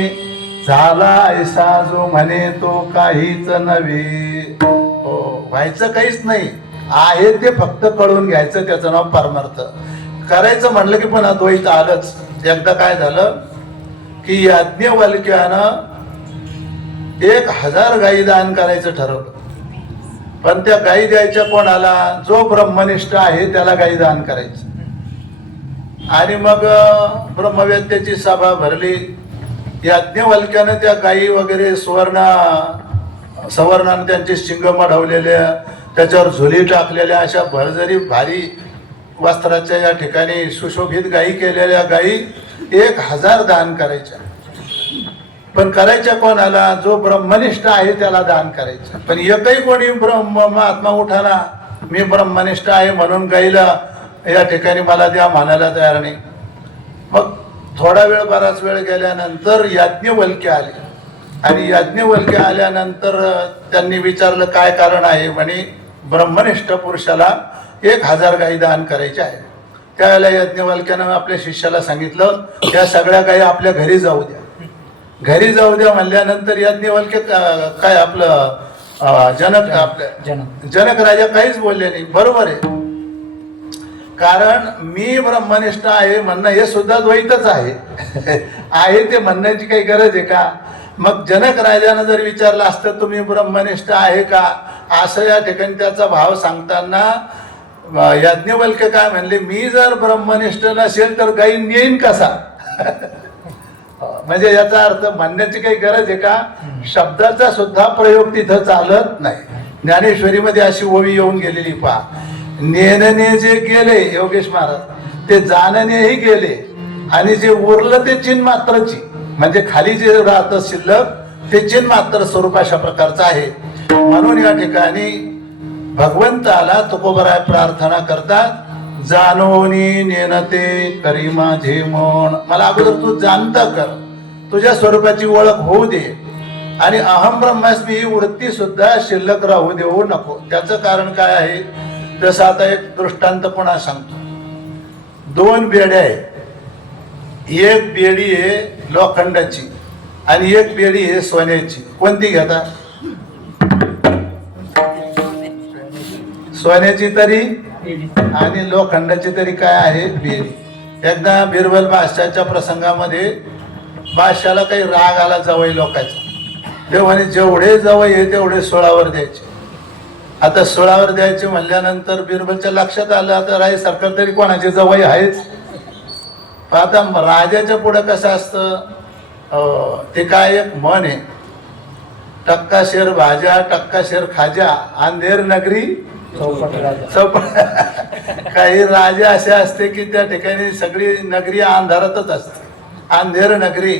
झाला ऐसा जो म्हणे तो काहीच नव्हे. हो, व्हायचं काहीच नाही आहे ते फक्त कळून घ्यायचं. त्याचं नाव परमार्थ. करायचं म्हणलं की पण द्वैत आलंच. एकदा काय झालं की याज्ञवल्क्यानं 1000 गायी दान करायचं ठरवलं. पण त्या गायी द्यायच्या कोणाला? जो ब्रह्मनिष्ठ आहे त्याला गायी दान करायचं. आणि मग ब्रह्मवेत्याची सभा भरली. याज्ञवल्क्यानं त्या गायी वगैरे सवर्णाने त्यांचे शिंग मढवलेल्या, त्याच्यावर झुली टाकलेल्या अशा भरजरी भारी वस्त्राच्या या ठिकाणी सुशोभित गायी केलेल्या गायी 1000 दान करायच्या. पण करायच्या कोणाला? जो ब्रह्मनिष्ठ आहे त्याला दान करायचं. पण एकही कोणी महात्मा उठाना मी ब्रह्मनिष्ठ आहे म्हणून गाईला या ठिकाणी मला द्या म्हणायला तयार नाही. मग थोडा वेळ बराच वेळ गेल्यानंतर याज्ञवल्क्य आले. आणि याज्ञवल्क्य आल्यानंतर त्यांनी विचारलं काय कारण आहे. म्हणे ब्रह्मनिष्ठ पुरुषाला 1000 गायी दान करायचे आहे. त्यावेळेला याज्ञवल्क्यानं आपल्या शिष्याला सांगितलं त्या सगळ्या गायी आपल्या घरी जाऊ द्या. घरी जाऊ द्या म्हणल्यानंतर याज्ञवल्क्य काय आपलं जनक राजा काहीच बोलले नाही. बरोबर आहे, कारण मी ब्रह्मनिष्ठ आहे म्हणणं हे सुद्धा द्वैतच आहे. आहे ते म्हणण्याची काही गरज आहे का? मग जनक राजानं जर विचारलं असतं तुम्ही ब्रह्मनिष्ठ आहे का असं या ठिकाणी त्याचा भाव सांगताना याज्ञवल्क्य काय म्हणले मी जर ब्रह्मनिष्ठ नसेल तर गाई नेईन कसा. म्हणजे याचा अर्थ म्हणण्याची काही गरज आहे का? शब्दाचा सुद्धा प्रयोग तिथं चालत नाही. ज्ञानेश्वरीमध्ये अशी ओवी येऊन गेलेली पहा. नेणने जे गेले योगेश महाराज ते जाणनेही गेले आणि जे उरलं ते चिन्ह मात्रची म्हणजे खाली जे राहतं शिल्लक ते चिन्ह मात्र स्वरूप अशा प्रकारचं आहे. म्हणून या ठिकाणी भगवंताला तुकोबराय प्रार्थना करतात जाणोनी नेनते करी माझे मन. मला अगोदर तू जाणता कर, तुझ्या स्वरूपाची ओळख होऊ दे आणि अहम ब्रह्मास्मी ही वृत्ती सुद्धा शिल्लक राहू देऊ नको. त्याचं कारण काय आहे? जसं आता एक दृष्टांत पुन्हा सांगतो. 2 बेड्या आहेत. एक बेडी आहे लोखंडाची आणि एक बेडी आहे सोन्याची. कोणती घेता? सोन्याची तरी आणि लोखंडाची तरी काय आहे? बेडी. एकदा बिरबल बादशाहच्या प्रसंगामध्ये बादशाला काही राग आला जवळ लोकांचा. ते म्हणे जेवढे जवळ आहे तेवढे 16वर द्यायचे. आता 16वर द्यायचे म्हणल्यानंतर बिरबलच्या लक्षात आलं आता राय सरकार तरी कोणाचे जवळ आहेच. आता राजाच्या पुढे कसं असतं ते काय एक म्हण आहे, टक्का शेर भाज्या टक्का शेर खाजा अंधेर नगरी चौपट. काही राजा असे असते की त्या ठिकाणी सगळी नगरी अंधारातच असते. अंधेर नगरी.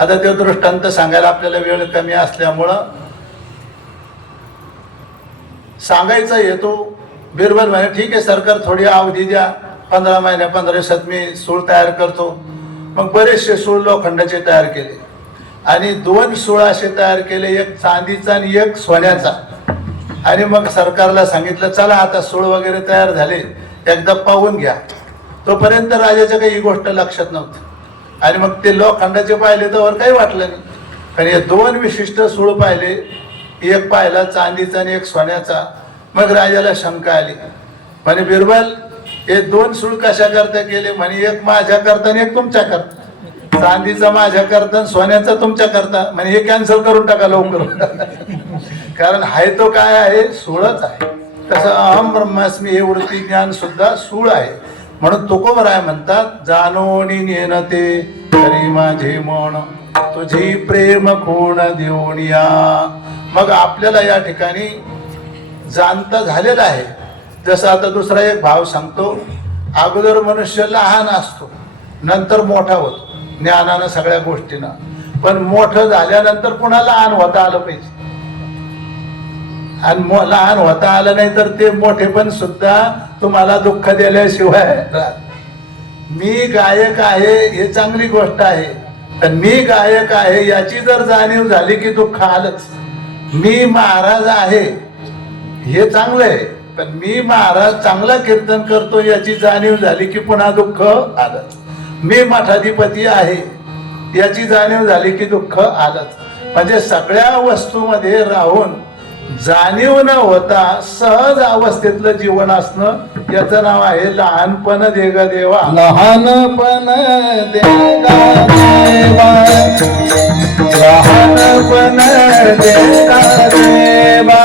आता ते दृष्टांत सांगायला आपल्याला वेळ कमी असल्यामुळं सांगायचा हेतू बिरबल म्हणे ठीक आहे सरकार थोडी अवधी द्या 15 महिन्या 15 दिवसात मी सूळ तयार करतो. मग बरेचसे सूळ लोखंडाचे तयार केले आणि 2 सूळ असे तयार केले, एक चांदीचा आणि एक सोन्याचा. आणि मग सरकारला सांगितलं चला आता सूळ वगैरे तयार झाले एकदा पाहून घ्या. तोपर्यंत राजाच्या काही ही गोष्ट लक्षात नव्हती. आणि मग ते लोखंडाचे पाहिले तर काही वाटलं नाही. कारण हे 2 विशिष्ट सूळ पाहिले, एक पाहिला चांदीचा आणि एक सोन्याचा. मग राजाला शंका आली. म्हणे बिरबल हे 2 सूळ कशा करता केले? म्हणे एक माझ्या करता आणि एक तुमच्या करता. चांदीचा माझ्या करता सोन्याचा तुमच्या करता. म्हणे हे कॅन्सल करून टाका लवकर. कारण हाय तो काय आहे? सूळच आहे. तसं अहम ब्रह्मास्मी हे वृत्ती ज्ञान सुद्धा सूळ आहे. म्हणून तुकोबराय म्हणतात जाणोनी नेनते तरी माझे मन तुझी प्रेम कोण देऊन या. मग आपल्याला या ठिकाणी जाणता झालेला आहे. जसं आता दुसरा एक भाव सांगतो. अगोदर मनुष्य लहान असतो नंतर मोठा होतो. ज्ञानानं सगळ्या गोष्टीनं. पण मोठं झाल्यानंतर पुन्हा लहान होता आलं पाहिजे. आणि लहान होता आलं नाही तर ते मोठेपण सुद्धा तुम्हाला दुःख दिल्याशिवाय राहत. मी गायक आहे हे चांगली गोष्ट आहे, पण मी गायक आहे याची जर जाणीव झाली की दुःख आलंच. मी महाराज आहे हे चांगलं आहे, पण मी महाराज चांगला कीर्तन करतो याची जाणीव झाली की पुन्हा दुःख आलंच. मी मठाधिपती आहे याची जाणीव झाली की दुःख आलंच. म्हणजे सगळ्या वस्तूमध्ये राहून जाणीव न होता सहज अवस्थेतलं जीवन असणं याचं नाव आहे लहानपण देगा देवा. लहानपण देगा देवा, लहानपण देगा देवा,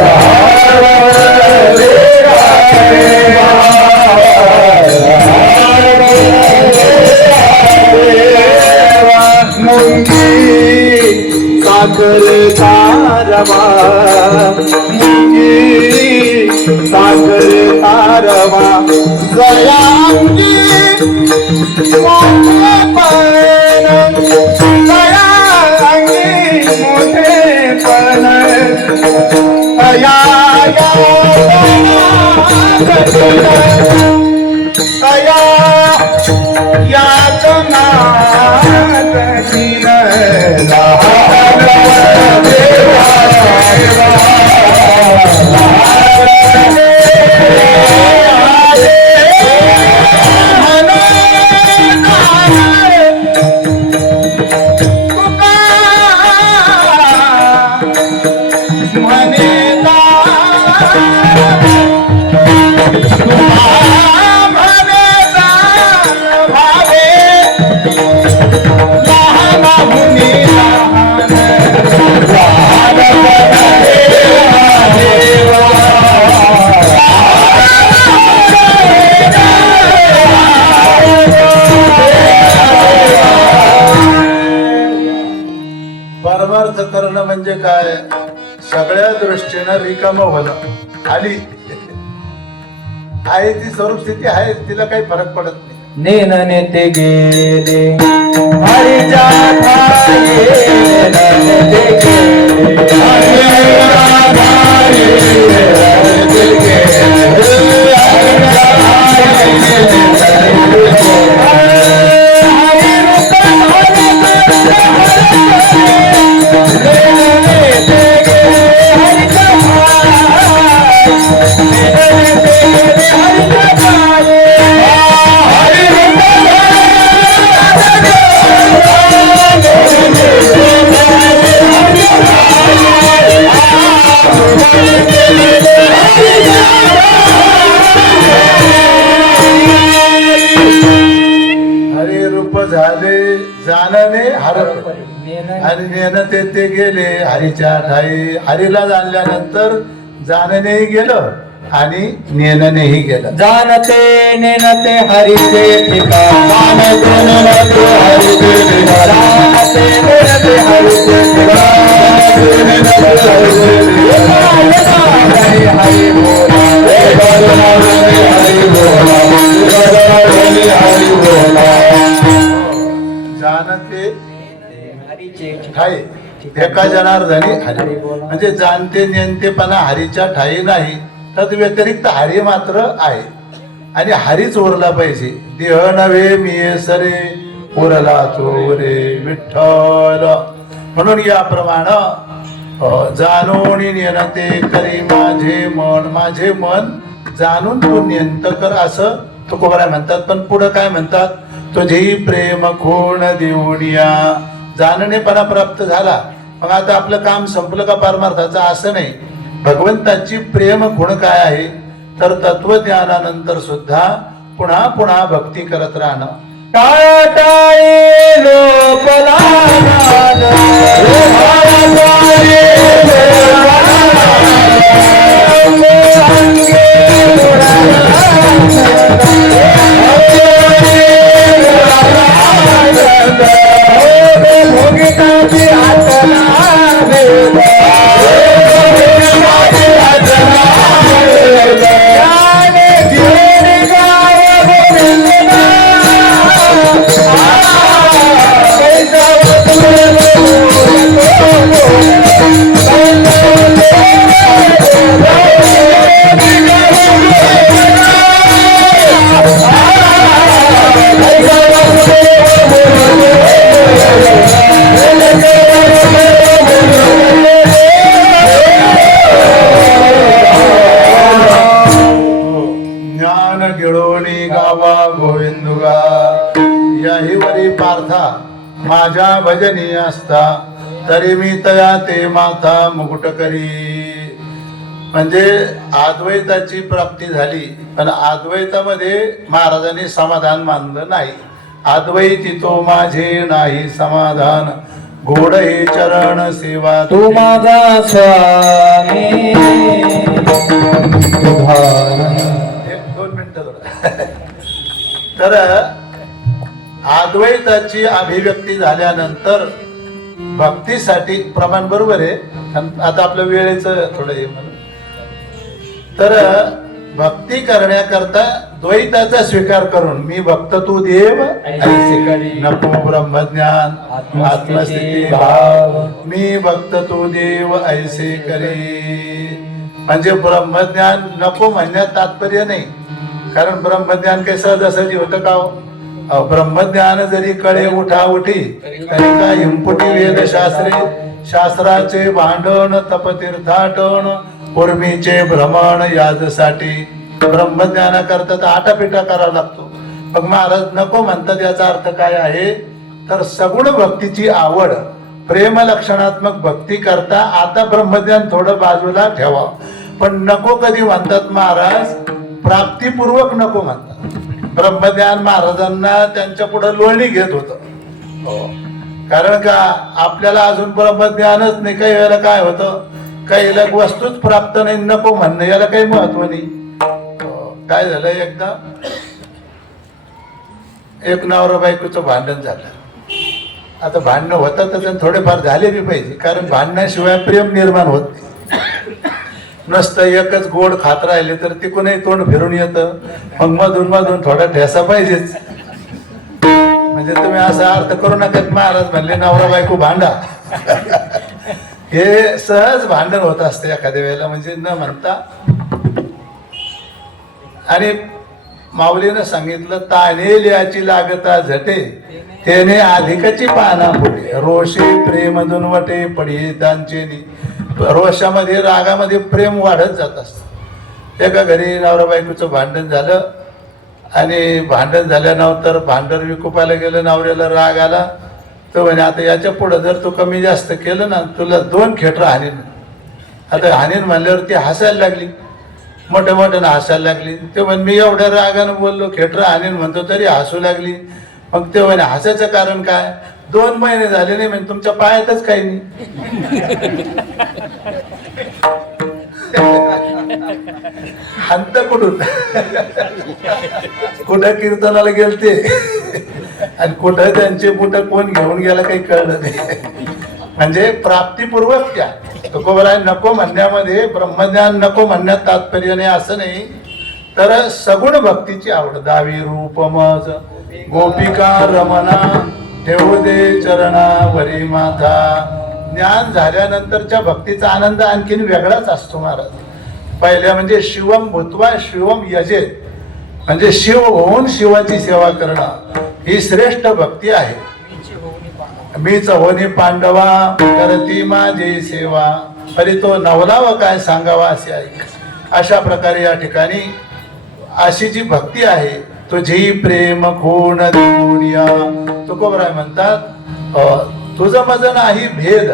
लहानपण देगा देवा, मुंगी सागर तारवा, मुंगी सागर तारवा, जयांगी मोठेपण, जयांगी मोठेपण, तया तया यातना परमार्थ करणं म्हणजे काय? सगळ्या दृष्टीनं रिकाम होणं. आली आहे ती स्वरूप स्थिती आहे, तिला काही फरक पडत नाही. नेन नेते गेले हरीच्या ठाई, नेते हरी रूप झाले जाणणे हरप, आणि नेन ते गेले हरीच्या ठाई. हरीला जाणल्यानंतर जाणणेही गेलं आणि नेणंही गेलं. जानते नेनते हरिचे ठिकाण, जानते नेनते हरिचे ठिकाण, जानते नेनते हरिचे ठिकाण, हरि हरि बोला, हरि बोला, हरि बोला. जाणते ठाई एका जनार्दनी हरी. म्हणजे जाणते नेणतेपणा हरीच्या ठाई नाही, तद व्यतिरिक्त हरी मात्र आहे आणि हरीच उरला पाहिजे. देह नव्हे मी सरे उरला चोरे विठ्ठल. म्हणून याप्रमाणे जाणून नेणते करी माझे मन, माझे मन जाणून तू नेंत कर असं तुकोबरा म्हणतात. पण पुढं काय म्हणतात? तुझी प्रेम खूण देऊनिया. जाणणेपणा प्राप्त झाला मग आता आपलं काम संपलं का परमार्थाचं? असं नाही. भगवंताची प्रेम गुण काय आहे तर तत्वज्ञानानंतर सुद्धा पुन्हा पुन्हा भक्ती करत राहणं. टाळटाळी लोपला पार्था माझ्या भजनी असता तरी मी तया ते माथा मुकुट करी. म्हणजे अद्वैताची प्राप्ती झाली, पण अद्वैतामध्ये महाराजांनी समाधान मानलं नाही. अद्वैती तो माझे नाही समाधान, गोड हे चरण सेवा तू माझा स्वामी. एक 2 मिनिटं थोडं. तर अद्वैताची अभिव्यक्ती झाल्यानंतर भक्तीसाठी प्रमाण बरोबर आहे. आता आपल्या वेळेचं थोडं हे म्हणून, तर भक्ती करण्याकरता द्वैताचा स्वीकार करून मी भक्त तू देव ऐसे करी, नको ब्रह्मज्ञान आत्मस्थिती भाव, मी भक्त तू देव ऐसे करी. म्हणजे ब्रह्मज्ञान नको म्हणण्यात तात्पर्य नाही, कारण ब्रह्मज्ञान काही सहजासहजी होतं का हो? ब्रह्मज्ञान जरी कळे उठा उठी तरी का हिंपुटी वेदशास्त्रे, शास्त्राचे भांडण तपतीर्थाटन, पूर्वीचे भ्रमण याजसाठी. ब्रह्मज्ञानाकरता तर आटापिटा करावा लागतो. मग महाराज नको म्हणतात, याचा अर्थ काय आहे? तर सगुण भक्तीची आवड, प्रेम लक्षणात्मक भक्ती करता आता ब्रह्मज्ञान थोडं बाजूला ठेवा. पण नको कधी म्हणतात महाराज? प्राप्तीपूर्वक नको म्हणतात. ब्रह्मज्ञान महाराजांना त्यांच्या पुढे लोळणी घेत होतं. कारण का आपल्याला अजून ब्रह्मज्ञानच नाही. काही वेळेला काय होतं, काही वस्तूच प्राप्त नाही, नको म्हणणं याला काही महत्व नाही. काय झालं, एकदा एक नवरा बायकोचं भांडण झालं. आता भांडणं होतं तर थोडेफार झाले बी पाहिजे, कारण भांडणाशिवाय प्रेम निर्माण होत नाही. नसतं एकच गोड खात राहिले तर तिकूनही तोंड फिरून येतं. मग मधून मधून थोडा ठेसा पाहिजेच. म्हणजे तुम्ही असा अर्थ करू नका महाराज म्हणले नवरा बायको भांडा. हे सहज भांडण होत असते एखाद्या वेळेला, म्हणजे न म्हणता. आणि माऊलीनं सांगितलं, तानेल याची लागता झटे तेने अधिकची पाना फुटे, रोषे प्रेम दुनवटे पडी त्यांचे. रोषामध्ये रागामध्ये प्रेम वाढत जात असत. एका घरी नवरा बायकोचं भांडण झालं आणि भांडण झाल्यानंतर भांडण विकोपाला गेलं. नवऱ्याला राग आला तर म्हणे, आता याच्या पुढं जर तू कमी जास्त केलं ना तुला 2 खेटरं हाणीन. आता हाणीन म्हणल्यावर ती हसायला लागली, मोठ्या मोठ्यानं हसायला लागली. ते म्हणे, मी एवढ्या रागानं बोललो खेटरं हाणीन म्हणतो तरी हसू लागली. मग ते म्हणे, हसायचं कारण काय? 2 महिने झाले नाही म्हणजे तुमच्या पायातच काही नाही. हंत कुठून? कुठं कीर्तनाला गेलते आणि कुठं त्यांचे बुट कोण घेऊन गेला काही कळलं नाही. म्हणजे प्राप्तीपूर्वक त्या तुकोबराय नको म्हणण्यामध्ये ब्रह्मज्ञान नको म्हणण्यात तात्पर्य नाही असं नाही. तर सगुण भक्तीची आवड, दावी रूप मज गोपिका रमणा, ठेवू दे चरणावरी माथा. ज्ञान झाल्यानंतरच्या भक्तीचा आनंद आणखीन वेगळाच असतो महाराज. पहिल्या म्हणजे शिवम भूत्वा शिवम यजेत, म्हणजे शिव होऊन शिवाची सेवा करणं ही श्रेष्ठ भक्ती आहे. मीच होणे पांडवा करती माझी सेवा, तरी तो नवलावा काय सांगावा असे ऐक. अशा प्रकारे या ठिकाणी अशी जी भक्ती आहे, तुझी प्रेम खूण दुनिया. तुकोबराय म्हणतात, तुझं माझं नाही भेद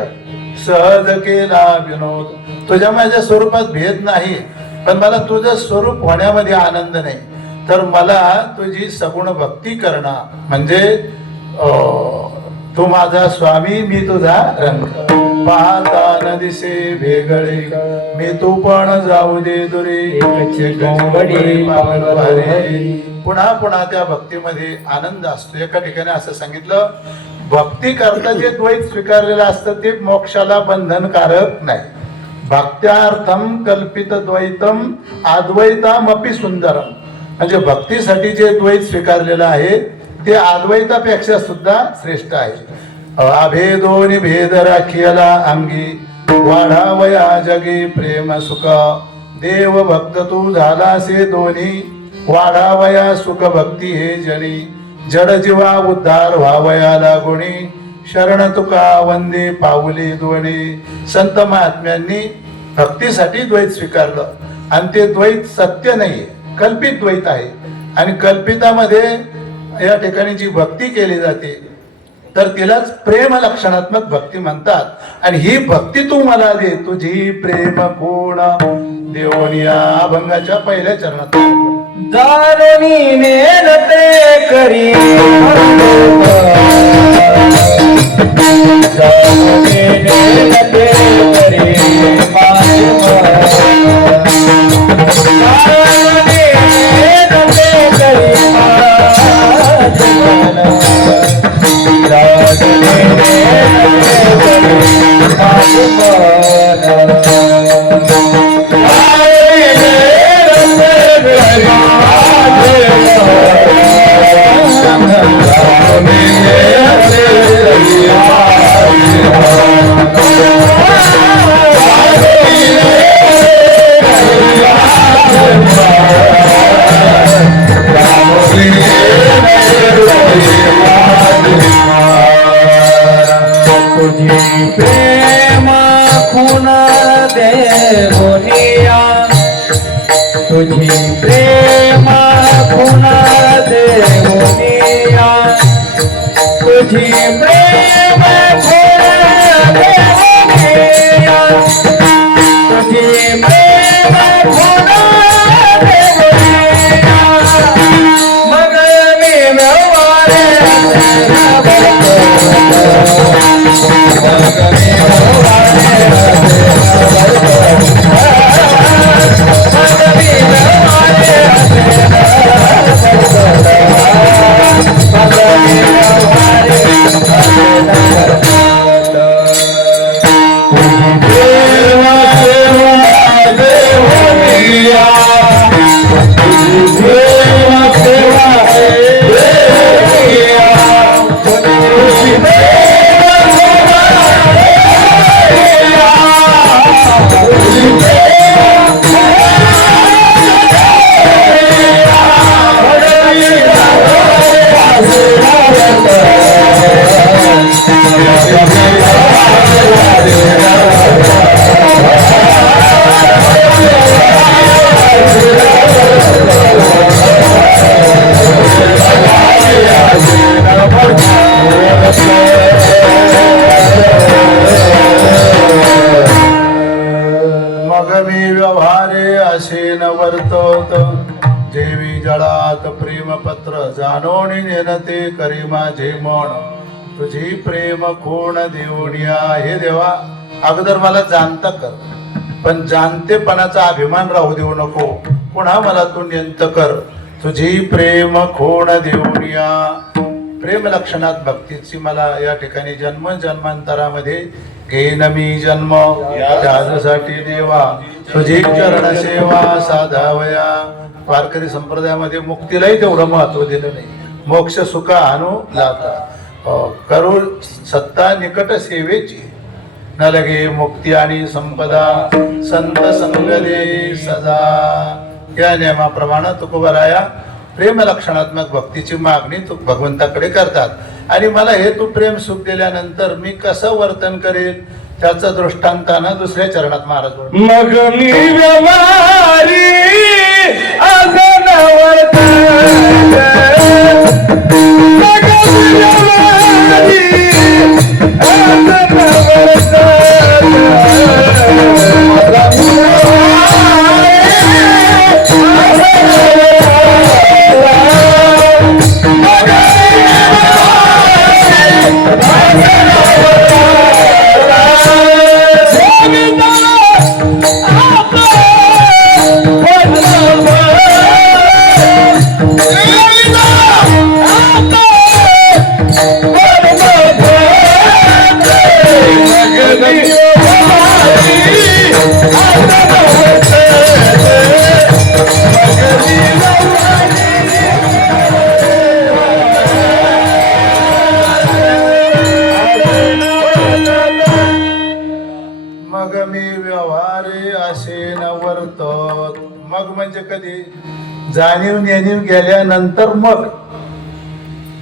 सहज केला विनोद. तुझ्या माझ्या स्वरूपात भेद नाही, पण मला तुझं स्वरूप होण्यामध्ये आनंद नाही. तर मला तुझी सगुण भक्ती करणं म्हणजे तू माझा स्वामी मी तुझा रंग, पाहता न दिसे वेगळे मी तू पण जाऊ दे दुरे. पुन्हा पुन्हा त्या भक्तीमध्ये आनंद असतो. एका ठिकाणी असं सांगितलं, भक्ती करता जे द्वैत स्वीकारलेलं असतं ते मोक्षाला बंधनकारक नाही. भक्त्यार्थम कल्पित द्वैतम अद्वैतामपि सुंदरम. म्हणजे भक्तीसाठी जे द्वैत स्वीकारलेलं आहे ते अद्वैतापेक्षा सुद्धा श्रेष्ठ आहे. अभेदोनी भेद राखियला अंगी, वाढावया जगी प्रेम सुख. देव भक्त तू झालासे दोन्ही, वाढावया सुख भक्ती हे जनी. जड जीवा उद्धार व्हावया लागोणी, शरण तुका वंदे पाऊले दोन्ही. संत महात्म्यांनी भक्तीसाठी द्वैत स्वीकारलं आणि ते द्वैत सत्य नाहीये, कल्पित द्वैत आहे. आणि कल्पितामध्ये या ठिकाणी जी भक्ती केली जाते तर तिलाच प्रेम लक्षणात्मक भक्ती म्हणतात. आणि ही भक्ती तू मला दे, तुझी प्रेम कोण देऊन या अभंगाच्या पहिल्या चरणात. जाणूनी नेनते करी जाणूनी नेनते करी माझे मन. जाणूनी नेनते करी माझे मन. जाणूनी नेनते करी माझे मन. तुझी प्रेम खून देवनिया, तुझी प्रेम खून देवनिया, तुझी प्रेम खून देवनिया, तुझी प्रेम खून देवनिया. मग मी व्यवहारे जेवी जळात प्रेमपत्र जाणोनी नेनते करी माझे मन. तुझी प्रेम कोण देऊनिया. हे देवा, अगोदर मला जाणता कर, पण जाणतेपणाचा अभिमान राहू देऊ नको. पुन्हा मला तू नेंत कर. तुझी प्रेम कोण देऊनिया. प्रेम लक्षणात भक्तीची मला या ठिकाणी जन्म जन्मांतरामध्ये घेईन मी जन्म. त्यासाठी देवा तुझी चरण सेवा साधावया. वारकरी संप्रदायामध्ये मुक्तीलाही तेवढं महत्व दिलं नाही. मोक्ष सुख आणू लाता करू सत्ता निकट सेवेची. न लगे मुक्ती आणि संपदा संत संग दे सदा. या नियमाप्रमाणे तुकोबराया प्रेम लक्षणात्मक भक्तीची मागणी तू भगवंताकडे करतात. आणि मला हे तू प्रेम सुख दिल्यानंतर मी कसं वर्तन करेल त्याचा दृष्टांतानं दुसऱ्या चरणात महाराज मग मी व्यवहारी अगन वर्तन. मग मी व्यवहारी अगन वर्तन. मग मी व्यवहारे असे न वर्तत. मग म्हणजे कधी जाणीव नेणीव गेल्यानंतर मग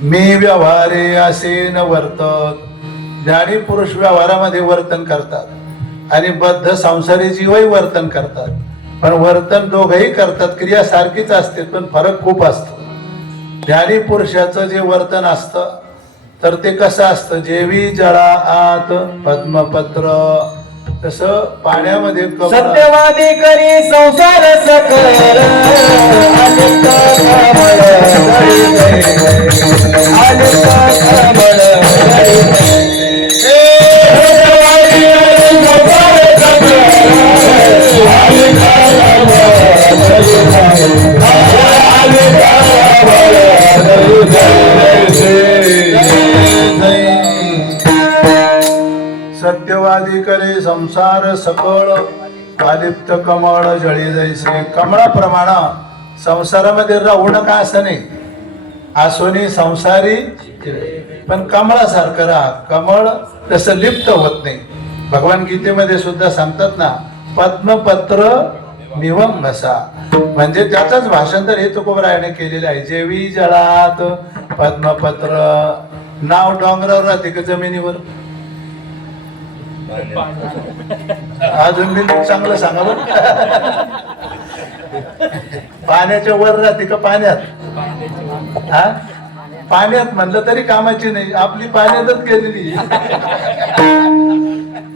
मी व्यवहारे असे न वर्तत. ज्ञानी पुरुष व्यवहारामध्ये वर्तन करतात आणि बद्ध संसारी जीवही वर्तन करतात. पण वर्तन दोघंही करतात, क्रिया सारखीच असते पण फरक खूप असतो. ज्ञानी पुरुषाचं जे वर्तन असतं तर ते कसं असतं, जेवी जळा आत पद्मपत्र, तसं पाण्यामध्ये कमळ. सत्यवादी करी संसार सकल अलिप्त कमळ जळी गए, अलिप्त कमळ जळी गए. सत्यवादी करी संसार सकल अलिप्त कमळ जळी गए, अलिप्त कमळ जळी गए. सत्यवादी करे संसार सकळ अलिप्त कमळ जळी जैसे. कमळाप्रमाणे संसारामध्ये राहू नका असं नाही, आसोनी संसारी पण कमळासारखं राहा. कमळ तसं लिप्त होत नाही. भगवान गीतेमध्ये सुद्धा सांगतात ना, पद्मपत्र निवंबसा, म्हणजे त्याचंच भाषांतर हे तुकोबरायाने केलेलं आहे. जेवी जळात पद्मपत्र. नाव डोंगरावर राहते का जमिनीवर? अजून मी चांगलं सांगा बरं. पाण्याच्या वर राहते का पाण्यात? हा, पाण्यात म्हणलं तरी कामाची नाही. आपली पाण्यातच गेलेली,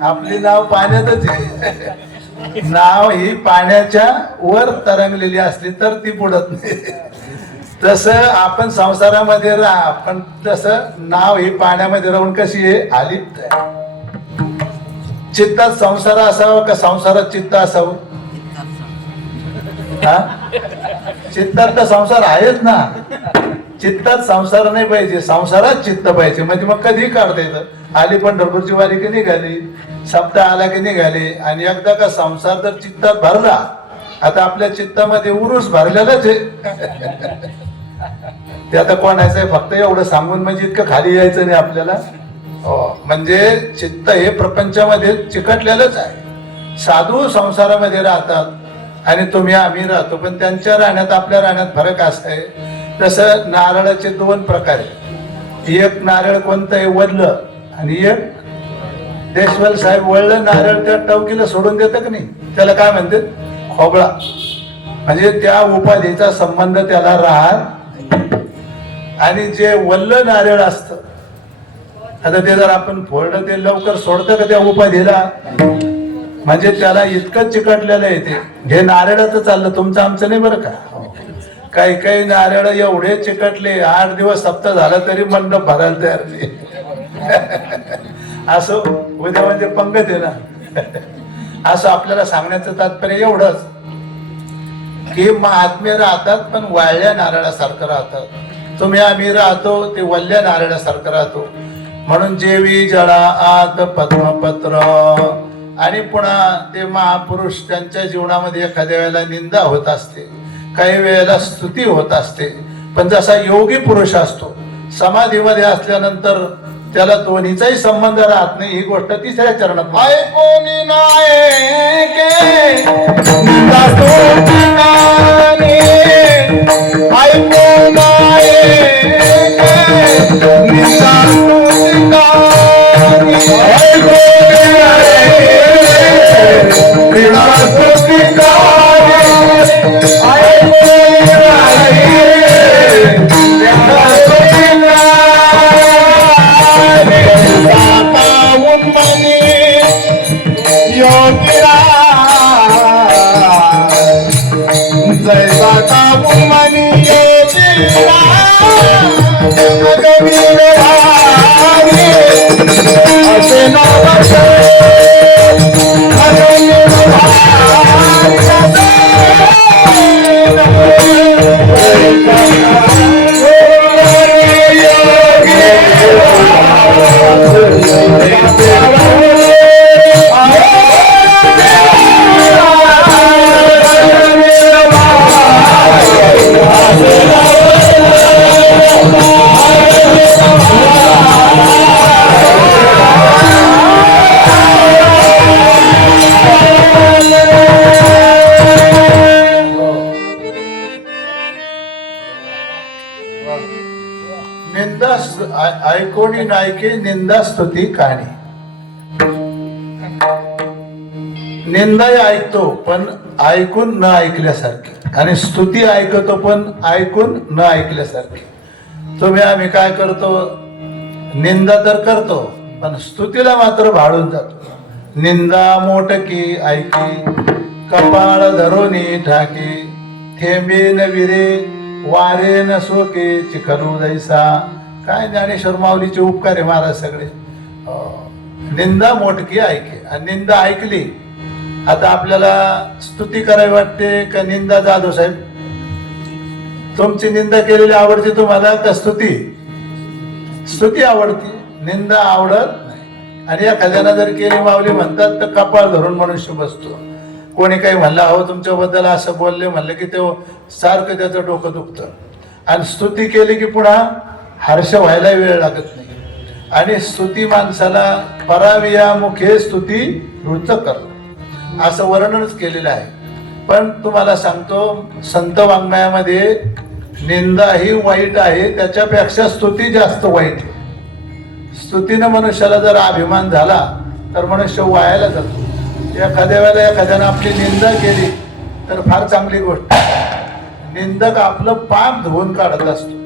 आपली नाव पाण्यातच आहे. नाव ही पाण्याच्या वर तरंगलेली असली तर ती बुडत नाही. तसं आपण संसारामध्ये राहा, पण तसं नाव ही पाण्यामध्ये राहून कशी आहे, अलिप्त आहे. चित्तात संसार असावं का संसारात चित्त असावं? हा, चित्तात तर संसार आहेच ना. चित्तात संसार नाही पाहिजे, संसारात चित्त पाहिजे. म्हणजे मग कधी काढता येतं. आली पंढरपूरची वारी की निघाली, सप्ताह आला की निघाले. आणि एकदा का संसार जर चित्तात भरला, आता आपल्या चित्तामध्ये उरूस भरलेलाच आहे. ते आता कोणाचं आहे, फक्त एवढं सांगून म्हणजे इतकं खाली यायचं नाही आपल्याला. म्हणजे चित्त हे प्रपंचामध्ये चिकटलेलंच आहे. साधू संसारामध्ये राहतात आणि तुम्ही आम्ही राहतो, पण त्यांच्या राहण्यात आपल्या राहण्यात फरक असा आहे. तसं नारळाचे दोन प्रकार आहेत. एक नारळ कोणतं आहे, वडलं, आणि एक देशवाल साहेब वळलं नारळ त्या टवकीला सोडून देतं का नाही, त्याला काय म्हणते, खोबळा. म्हणजे त्या उपाधीचा संबंध त्याला राहत. आणि जे वल्ल नारळ असतं, आता ते जर आपण फोडलं ते लवकर सोडतं का त्या उपाधीला? म्हणजे त्याला इतकं चिकटलेलं आहे ते. हे नारळाचं चाललं, तुमचं आमचं नाही बरं का. काही काही नारळ एवढे चिकटले, 8 दिवस सप्ताह झाला तरी मंडप भरायला तयार नाही. असं उद्या म्हणजे पंगत आहे ना. असं आपल्याला सांगण्याचं तात्पर्य एवढंच की महात्मे राहतात पण वाळल्या नारळासारखं राहतात. तुम्ही आम्ही राहतो ते वल्ल्या नारळासारखं राहतो. म्हणून जेवी जळा आत पद्मपत्र. आणि पुन्हा ते महापुरुष, त्यांच्या जीवनामध्ये एखाद्या वेळेला निंदा होत असते, काही वेळेला स्तुती होत असते. पण जसा योगी पुरुष असतो, समाधीमध्ये असल्यानंतर त्याला दोन्हीचाही संबंध राहत नाही. ही गोष्ट 3ऱ्या चरणात कोणी नाही के निंदा स्तुती ऐकून ऐकोनी नायके निंदा स्तुती कहाणी. निंदा ऐकतो पण ऐकून न ऐकल्यासारखी, आणि स्तुती ऐकतो पण ऐकून न ऐकल्यासारखी. तुम्ही आम्ही काय करतो, निंदा तर करतो पण स्तुतीला मात्र भाळून जातो. निंदा मोटकी ऐकी कपाळ धरोनी ठाकी थेंबे न विरे वारे न सोके चिखलू जैसा. काय ज्ञानेश्वर माऊलीचे उपकार आहे महाराज सगळे. निंदा मोटकी ऐके आणि निंदा ऐकली. आता आपल्याला स्तुती करावी वाटते का निंदा? जाधव साहेब तुमची निंदा केलेली आवडते तुम्हाला का स्तुती? स्तुती आवडते, निंदा आवडत नाही. आणि एखाद्यानं जर केली माऊली म्हणतात तर कपाळ धरून मनुष्य बसतो. कोणी काही म्हणलं अहो तुमच्याबद्दल असं बोलले म्हणलं की ते सारखं त्याचं डोकं दुखतं. आणि स्तुती केली की पुन्हा हर्ष व्हायला वेळ लागत नाही. आणि स्तुती माणसाला पराविया मुखे स्तुती रुचक करतो असं वर्णनच केलेलं आहे. पण तुम्हाला सांगतो संत वाङ्मयामध्ये निंदा ही वाईट आहे, त्याच्यापेक्षा स्तुती जास्त वाईट आहे. स्तुतीनं मनुष्याला जर अभिमान झाला तर मनुष्य वायाला जातो. एखाद्या वेळेला एखाद्यानं आपली निंदा केली तर फार चांगली गोष्ट. निंदक आपलं पाप धुवून काढत असतो.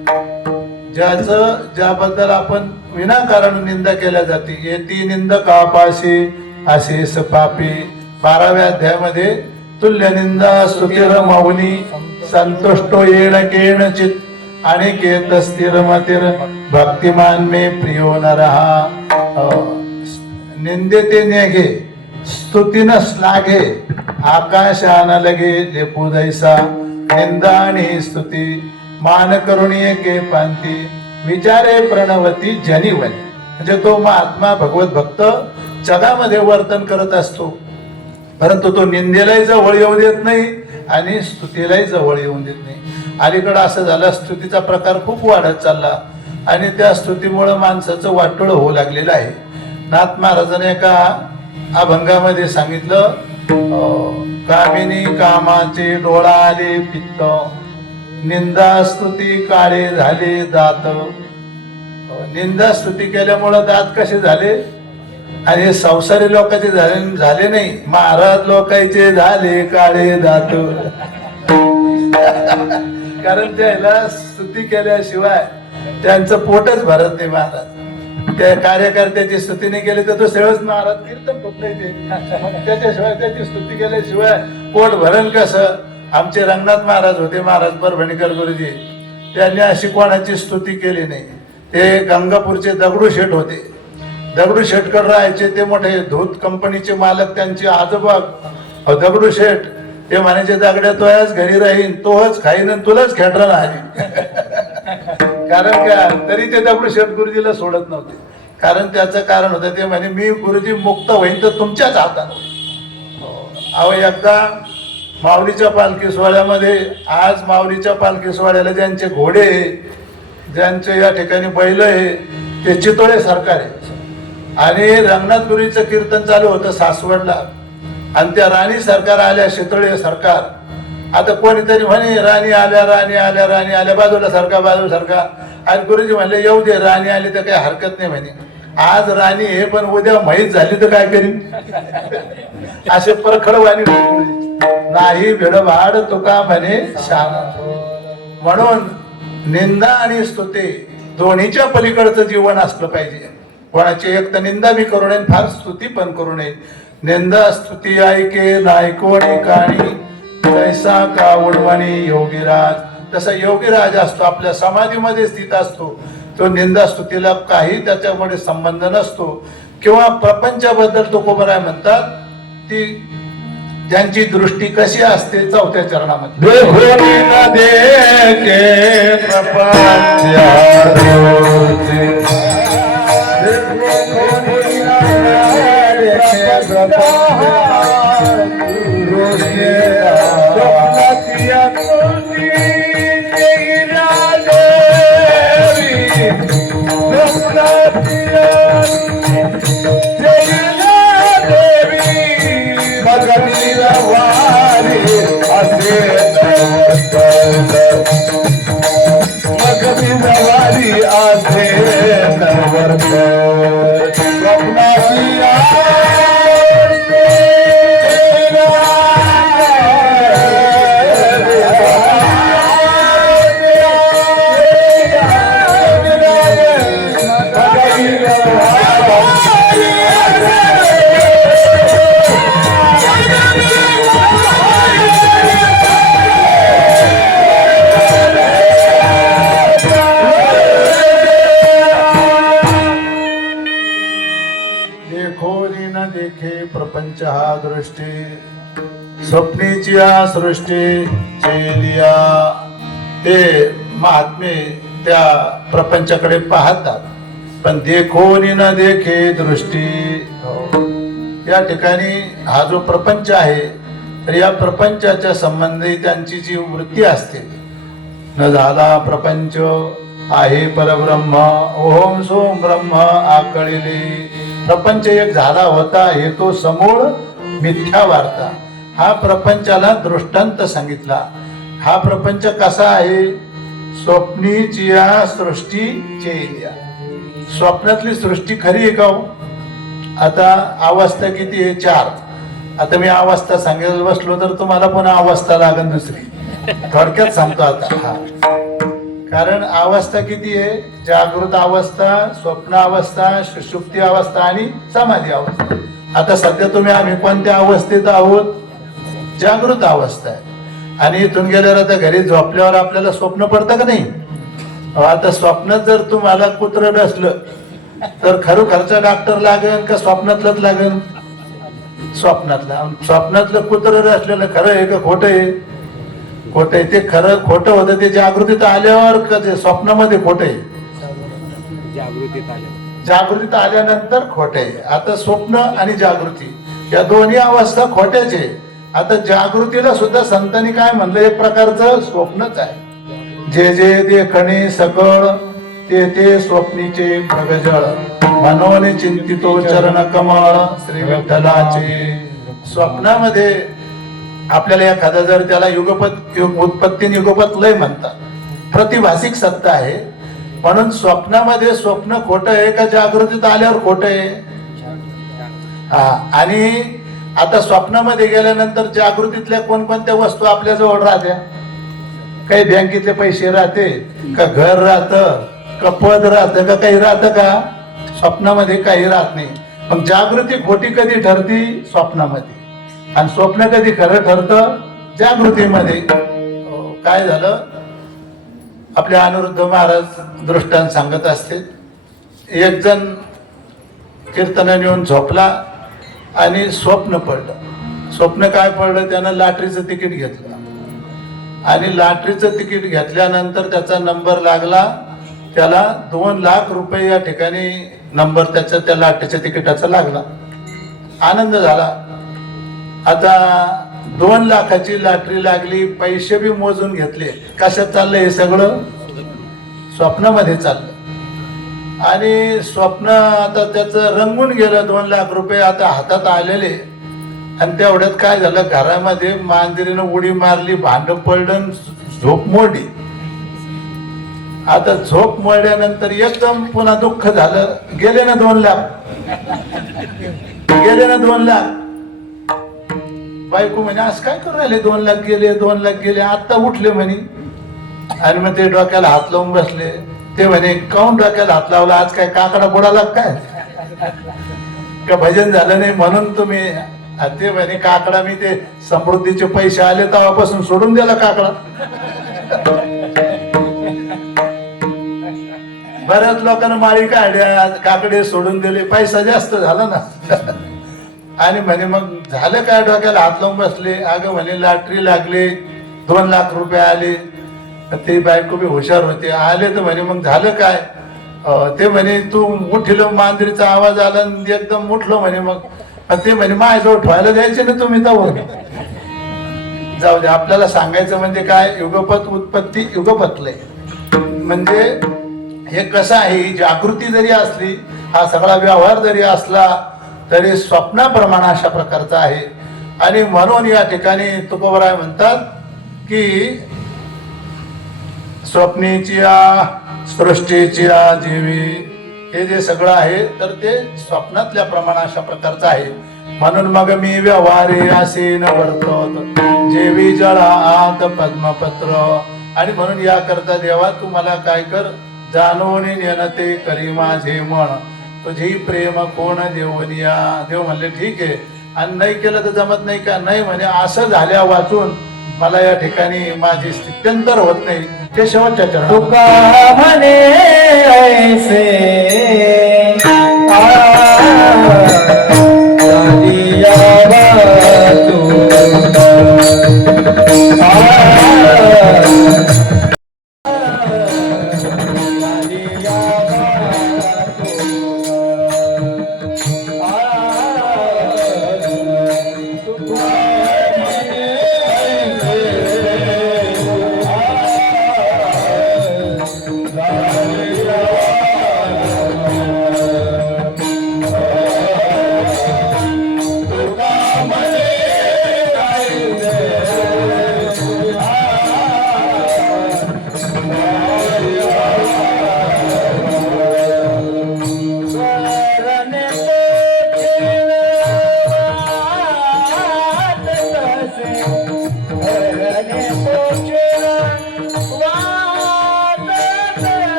ज्याबद्दल आपण विनाकारण निंदा केल्या जाते. येती निंदका पाशी अशेष पापी. 12व्या अध्यायामध्ये तुल्य निंदा स्तुतीर मौनी संतुष्टो येण केण चित अनिकेत स्थिर मतिर भक्तिमान मे प्रियो नरहा. निंदे ते नेघे स्तुतीन श्लाघे आकाशान लगे लेपू जैसा. निंदा आणि स्तुती मान करुणीय के पांती विचारे प्रणवती जनिवनी. म्हणजे तो महात्मा भगवत भक्त जगामध्ये वर्तन करत असतो परंतु तो निंदेलाही जवळ येऊ देत नाही आणि स्तुतीलाही जवळ येऊन देत नाही. अलीकडं असं झालं स्तुतीचा प्रकार खूप वाढत चालला आणि त्या स्तुतीमुळे माणसाचं वाटोळ होऊ लागलेलं आहे. नाथ महाराजांनी एका अभंगामध्ये सांगितलं कामिनी कामाचे डोळा आले पित्त निंदा स्तुती काळे झाले दात. निंदा स्तुती केल्यामुळं दात कसे झाले? आणि हे संसारी लोकांचे झाले नाही, महाराज लोकांचे झाले काळे दात. कारण त्याला स्तुती केल्याशिवाय त्यांचं पोटच भरत नाही. महाराज त्या कार्यकर्त्याची स्तुती नाही केली तर तो सेवच महाराज कीर्तन होत नाही ते. त्याच्याशिवाय त्याची स्तुती केल्याशिवाय पोट भरण कसं? आमचे रंगनाथ महाराज होते, महाराज परभणीकर गुरुजी, त्यांनी अशी कोणाची स्तुती केली नाही. ते गंगापूरचे दगडूशेठ होते. दगडूशेठकडे राहायचे ते मोठे धूत कंपनीचे मालक. त्यांचे आजोबा दगडूशेठ ते म्हणायचे दगड्या तोयाच घरी राहीन, तोच खाईन आणि तुलाच खेटरा राहील. कारण काय? तरी ते दगडूशेठ गुरुजीला सोडत नव्हते. कारण त्याचं कारण होतं ते म्हणे मी गुरुजी मुक्त होईन तर तुमच्याच हातानं होईल. अहो एकदा माऊलीच्या पालखी सोहळ्यामध्ये, आज माऊलीच्या पालखी सोहळ्याला ज्यांचे घोडे ज्यांचे या ठिकाणी बैल आहे ते चितोळे सरकार आहे. आणि रंगनाथ गुरुचं कीर्तन चालू होतं सासवडला आणि त्या राणी सरकार आल्या शितळे सरकार. आता कोणीतरी म्हणे राणी आल्या राणी आल्या राणी आल्या बाजूला सरका बाजूला सरका. आणि गुरुजी म्हणले येऊ दे, राणी आली तर काही हरकत नाही म्हणे. आज राणी हे पण उद्या माहीत झाली तर काय करीन? असे परखड वाणी नाही भिडभाड तुका म्हणे शान. म्हणून निंदा आणि स्तुती दोन्हीच्या पलीकडचं जीवन असलं पाहिजे. कोणाची एक तर निंदा बी करू नये, फार स्तुती पण करू नये. निंदा स्तुती ऐके नायकोणी काणी तैसा का उडवणी योगीराज. तसा योगीराज असतो, आपल्या समाधीमध्ये स्थित असतो. तो निंदा स्तुतीला काही त्याच्यामध्ये संबंध नसतो. किंवा प्रपंचाबद्दल तुकोबराय म्हणतात ती ज्यांची दृष्टी कशी असते 4थ्या चरणामध्ये देखोनी न देखे प्रपंच हा दृष्टी स्वप्नीची या सृष्टी चेलिया. ते महात्मे त्या प्रपंचाकडे पाहतात पण देखोनी न देखे दृष्टी. या ठिकाणी हा जो प्रपंच आहे तर या प्रपंचाच्या संबंधी त्यांची जी वृत्ती असते, न झाला प्रपंच आहे परब्रह्म ओम सोम ब्रह्म आकळिले. प्रपंच एक झाला होता हे तो समूळ मिथ्या वार्ता. हा प्रपंचाला दृष्टांत सांगितला. हा प्रपंच कसा आहे? स्वप्नीची या सृष्टी चेलिया. स्वप्नातली सृष्टी खरी आहे का हो? आता अवस्था किती आहे? 4. आता मी अवस्था सांगायला बसलो तर तुम्हाला पुन्हा अवस्था लागेल दुसरी. थोडक्यात सांगतो आता. हा, कारण अवस्था किती आहे? जागृत अवस्था, स्वप्न अवस्था, सुषुप्ती अवस्था आणि समाधी अवस्था. आता सध्या आम्ही कोणत्या अवस्थेत आहोत? जागृत अवस्था आहे. आणि इथून गेल्यावर आता घरी झोपल्यावर आपल्याला स्वप्न पडतं का नाही? आता स्वप्नात जर तुम्हाला कुत्रं डसलं तर खरोखरचा डॉक्टर लागेल का स्वप्नातलंच लागेल? स्वप्नातलं कुत्रं डसलेलं खरं आहे का खोटं आहे? खोटं आहे. ते खरं खोटं होतं ते जागृतीत आल्यावर का ते स्वप्नामध्ये खोटं आहे? जागृतीत आल्यानंतर खोटं आहे. आता स्वप्न आणि जागृती या दोन्ही अवस्था खोट्याच आहे. आता जागृतीला सुद्धा संतांनी काय म्हणलं? एक प्रकारचं स्वप्नच आहे. जे जे देखणे सकळ ते ते स्वप्नीचे मृगजळ मनोने चिंतितो चरण कमळ श्री विठ्ठलाचे. स्वप्नामध्ये आपल्याला एखादा जर त्याला उत्पत्ती युगपत लय म्हणतात. प्रतिभासिक सत्ता आहे. म्हणून स्वप्नामध्ये स्वप्न खोटं आहे का जागृतीत आल्यावर खोटं आहे? आणि आता स्वप्नामध्ये गेल्यानंतर जागृतीतल्या कोणकोणत्या वस्तू आपल्या जवळ राहत्या? काही बँकेतले पैसे राहते का? घर राहतं का? पद राहतं का? काही राहतं का? स्वप्नामध्ये काही राहत नाही. मग जागृती खोटी कधी ठरती? स्वप्नामध्ये. आणि स्वप्न कधी खरं ठरतं? जागृतीमध्ये. काय झालं? आपले अनिरुद्ध महाराज दृष्टांत सांगत असते. एक जण कीर्तनाने येऊन झोपला आणि स्वप्न पडलं. स्वप्न काय पडलं? त्यानं लॉटरीचं तिकीट घेतलं आणि लॉटरीचं तिकीट घेतल्यानंतर त्याचा नंबर लागला. त्याला 2 लाख रुपये या ठिकाणी नंबर त्याचा त्या लॉटरीच्या तिकिटाचा लागला. आनंद झाला. आता 2 लाखाची लॉटरी लागली. पैसे बी मोजून घेतले. कशात चाललंय हे सगळं? स्वप्नामध्ये चाललं. आणि स्वप्न आता त्याचं रंगून गेलं. 2 लाख रुपये आता हातात आलेले. आणि तेवढ्यात काय झालं? घरामध्ये मांजरीनं उडी मारली, भांड पडलं, झोप मोडली. आता झोप मोडल्यानंतर एकदम पुन्हा दुःख झालं. गेले ना 2 लाख, गेले ना 2 लाख. बायको म्हणे असं काय करू राहिले? 2 लाख गेले, 2 लाख गेले. आता उठले म्हणे. आणि मग ते डोक्याला हात लावून बसले. ते म्हणे काऊन डोक्याला हात लावला? आज काय काकडा बुडाला काय? का भजन झालं नाही म्हणून तुम्ही? ते म्हणे काकडा मी ते समृद्धीचे पैसे आले तेव्हापासून सोडून दिला काकडा. बऱ्याच लोकांना माळी काढल्या, काकडे सोडून दिले, पैसा जास्त झाला ना. आणि म्हणे मग झालं काय? डोक्याला हात लावून बसले. अगं म्हणे लॉटरी लागले, 2 लाख रुपये आले. ते बायको बी हुशार होते. आले तर म्हणे मग झालं काय? ते म्हणे तू उठलो, मांजरीचा आवाज आला एकदम उठलो म्हणे. मग ते म्हणे माझ्याजवळ ठेवायला द्यायचे ना तुम्ही तर. जाऊ दे. आपल्याला सांगायचं म्हणजे काय? युगपत उत्पत्ती युगपतलय. म्हणजे हे कसं आहे? जागृती जरी असली, हा सगळा व्यवहार जरी असला तरी स्वप्नाप्रमाणे अशा प्रकारचा आहे. आणि म्हणून या ठिकाणी तुकोबराय म्हणतात की स्वप्नीची सृष्टीची जीवी, हे जे सगळं आहे तर ते स्वप्नातल्या प्रमाण अशा प्रकारचं आहे. म्हणून मग मी व्यवहारे असे न वर्तत जेवी जळा आत पद्मपत्र. आणि म्हणून या करता देवा तू मला काय कर? जाणून नेनते करी माझे मन तुझी प्रेम कोण देवनिया. देव म्हणले ठीक आहे. आणि नाही केलं तर जमत नाही का? नाही म्हणे असं झाल्या वाचून मला या ठिकाणी माझी स्थित्यंतर होत नाही. ते शेवटच्या चरणात तुका म्हणे ऐसे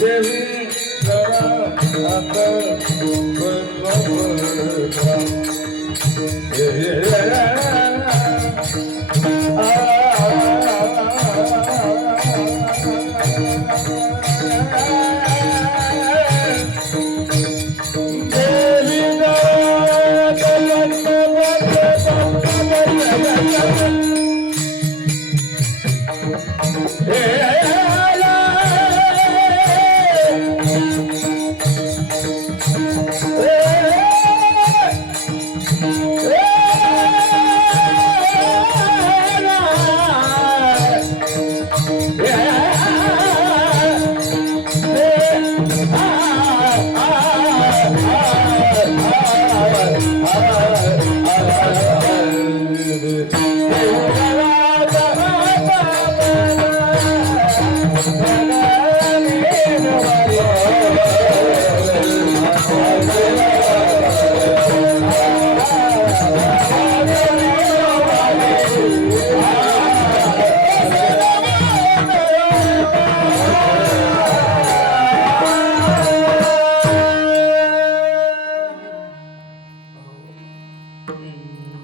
देवी जळात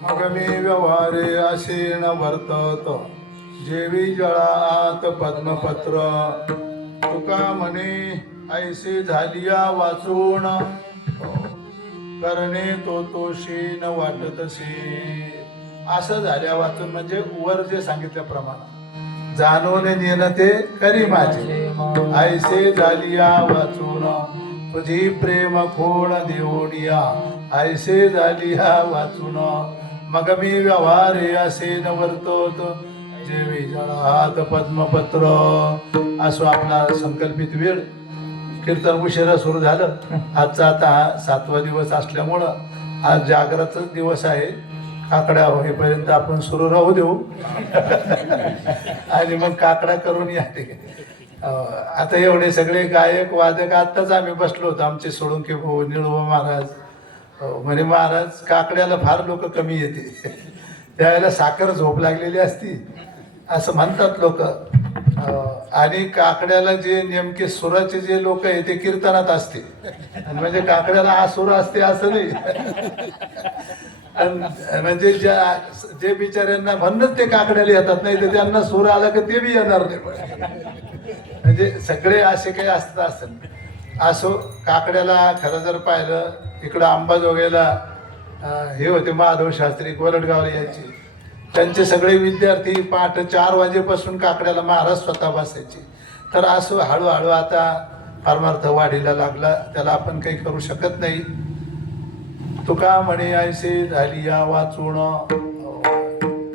मगमी व्यवहारे असेन वर्तत जेवी जळात पद्मपत्र तुका म्हणे ऐसे झालिया वाचून करणे तो तोशीन वाटतसे. असं झाल्या वाचून म्हणजे वर जे सांगितल्याप्रमाणे जाणून नेन ते करी माझे. ऐसे झालिया वाचून तुझी प्रेम खोण देऊनिया ऐसे झालिया वाचून मग मी व्यवहारे असे न वर्तत जेवी जळात पद्मपत्र. असो आपला संकल्पित वेळ. कीर्तन उशिरा सुरू झालं. आजचा आता हा 7वा दिवस असल्यामुळं आज जागराचाच दिवस आहे. काकडा होईपर्यंत आपण सुरू राहू देऊ आणि मग काकडा करून या. आता एवढे सगळे गायक वादक आत्ताच आम्ही बसलो होतो. आमचे सोळुंके भाऊ निळोबा महाराज म्हणे महाराज काकड्याला फार लोक कमी येते त्यावेळेला साखर झोप लागलेली असती असं म्हणतात लोक. आणि काकड्याला जे नेमके सुराचे जे लोक आहे ते कीर्तनात असते आणि म्हणजे काकड्याला हा सूर असते असं नाही. म्हणजे जे बिचाऱ्यांना म्हणूनच ते काकड्याला येतात नाही तर त्यांना सूर आला की ते बी येणार नाही. म्हणजे सगळे असे काही असतात असं. असो काकड्याला खरं जर पाहिलं इकडं अंबाजोगाईला हे होते माधव शास्त्री कोरडगावला यायचे. त्यांचे सगळे विद्यार्थी पाठ 4 वाजेपासून काकड्याला महाराज स्वतः बसायचे. तर असो हळूहळू आता परमार्थ वाढीला लागला. त्याला आपण काही करू शकत नाही. तुका म्हणे ऐसे झाली या वाचून